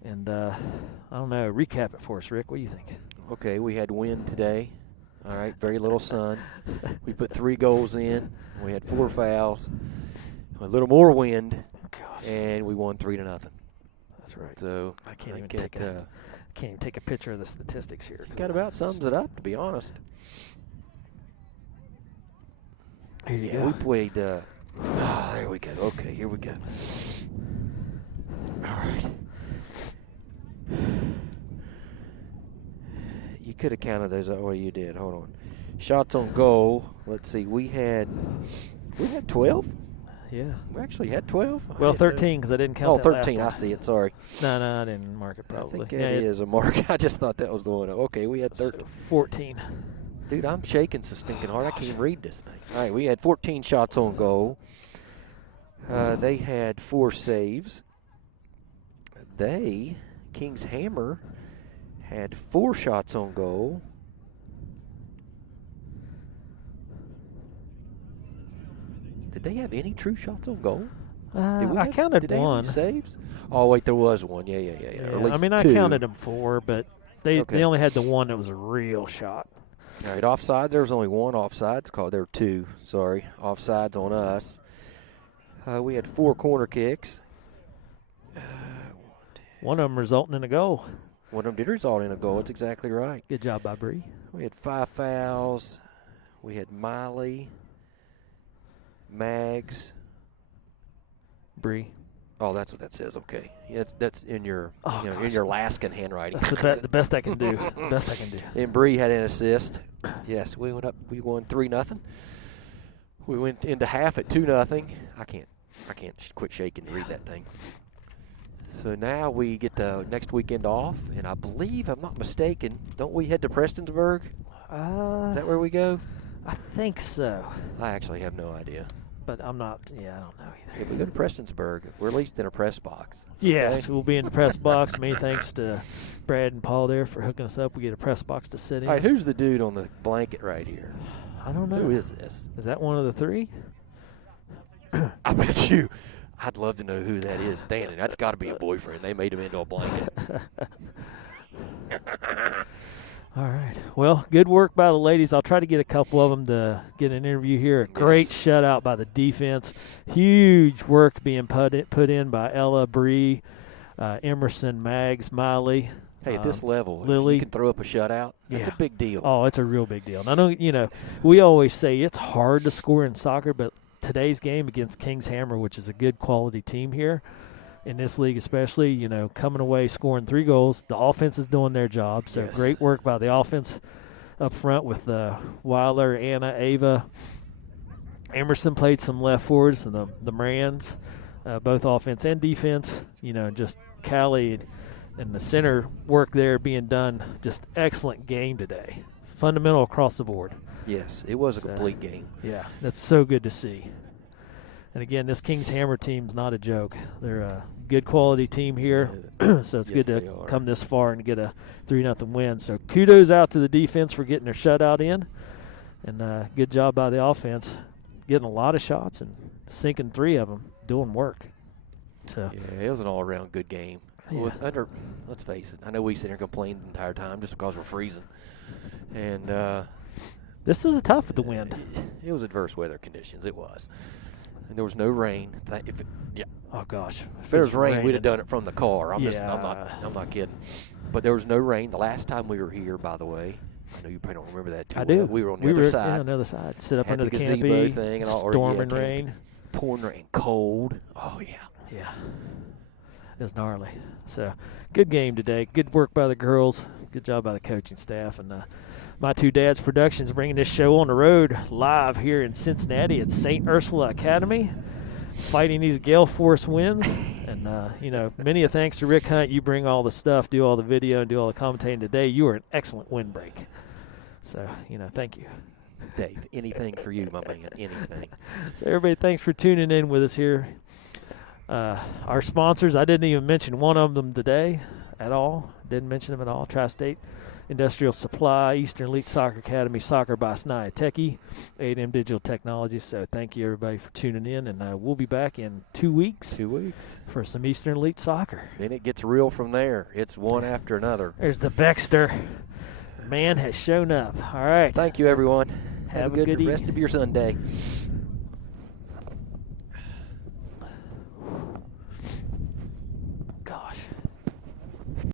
And, I don't know, recap it for us, Rick. What do you think? Okay, we had wind today. All right, very little sun. We put 3 goals in. We had 4 fouls. A little more wind, Gosh, and we won 3-0. that's right. So I can't even think take it, can't even take a picture of the statistics here. That about sums it up, to be honest. Here you Yeah, go. we played. There we go. Okay, here we go. All right. You could have counted those. Oh, you did. Hold on. Shots on goal. Let's see. We had 12. Yeah. We actually had 12. Well, 13 because I didn't count Oh, that last 13. one. I see it. Sorry. No, I didn't mark it I probably. think that is a mark. I just thought that was the one. Okay, we had 13. So 14. Dude, I'm shaking so stinking hard. I can't even read this thing. All right, we had 14 shots on goal. They had 4 saves. King's Hammer, had 4 shots on goal. Did they have any true shots on goal? I counted did they have any one. saves? Oh, wait, there was one. Yeah. Or at Yeah, I least mean, I 2. counted them 4, but they Okay. only had the one that was a real shot. All right, offside. There was only 1 offside. There were 2. Sorry, offsides on us. We had 4 corner kicks. One of them resulting in a goal. One of them did result in a goal. That's exactly right. Good job by Bree. We had 5 fouls. We had Miley, Mags. Bree. Oh, that's what that says. Okay, yeah, that's in your Oh, in gosh. your Alaskan handwriting. That's the best I can do. Best I can do. And Bree had an assist. Yes, we went up. We won 3-0. We went into half at 2-0. I can't quit shaking to read that thing. So now we get the next weekend off, and I believe, I'm not mistaken, don't we head to Prestonsburg? Is that where we go? I think so, I actually have no idea. but I'm not. Yeah, I don't know either. If we go to Prestonsburg, we're at least in a press box. Yes, Okay? we'll be in the press box. Many thanks to Brad and Paul there for hooking us up. We get a press box to sit in. All right, who's the dude on the blanket right here? I don't know. Who is this? Is that one of the 3? I bet you. I'd love to know who that is standing. That's got to be a boyfriend. They made him into a blanket. All right. Well, good work by the ladies. I'll try to get a couple of them to get an interview here. A great Yes. shutout by the defense. Huge work being put in by Ella, Bree, Emerson, Mags, Miley. Hey, at this level, if Lily. you can throw up a shutout, that's Yeah. a big deal. Oh, it's a real big deal. And I know, we always say it's hard to score in soccer, but today's game against King's Hammer, which is a good quality team here, in this league especially, you know, coming away scoring 3 goals. The offense is doing their job, so Yes. great work by the offense up front with Weiler, Anna, Ava. Emerson played some left forwards, and the Morans, both offense and defense. You know, just Callie and the center work there being done. Just excellent game today. Fundamental across the board. Yes, it was a So, complete game. Yeah, that's so good to see. And again, this Kings Hammer team's not a joke. They're a good quality team here, so it's Yes, good they to are. come this far and get a 3-0 win. So kudos out to the defense for getting their shutout in, and good job by the offense, getting a lot of shots and sinking 3 of them, doing work. So Yeah, it was an all-around good game. Yeah. Let's face it, I know we sit here and complain the entire time just because we're freezing. And this was tough with the wind. it was adverse weather conditions. It was. And there was no rain. Oh gosh, If there was it's rain, we'd raining. have done it from the car. I'm Yeah. not kidding. But there was no rain. The last time we were here, by the way, I know you probably don't remember that too I well. do. We were on the other Yeah, side. on the other side. Sit up Had under the gazebo canopy. thing and all, or, Storm yeah, and canopy. rain. Pouring rain, cold. Oh yeah. Yeah, it's gnarly. So, good game today. Good work by the girls. Good job by the coaching staff. And My Two Dads Productions bringing this show on the road live here in Cincinnati at St. Ursula Academy, fighting these gale force winds. And, many a thanks to Rick Hunt. You bring all the stuff, do all the video, and do all the commentating today. You are an excellent windbreak. So, thank you. Dave, anything for you, my man. Anything. So everybody, thanks for tuning in with us here. Our sponsors, I didn't even mention one of them today at all. Didn't mention them at all. Tri-State Industrial Supply, Eastern Elite Soccer Academy, Soccer by Snia Techie, A&M Digital Technologies. So thank you, everybody, for tuning in. And we'll be back in 2 weeks 2 weeks. for some Eastern Elite Soccer. Then it gets real from there. It's one after another. There's the Baxter. Man has shown up. All right. Thank you, everyone. Have a good good rest evening. of your Sunday.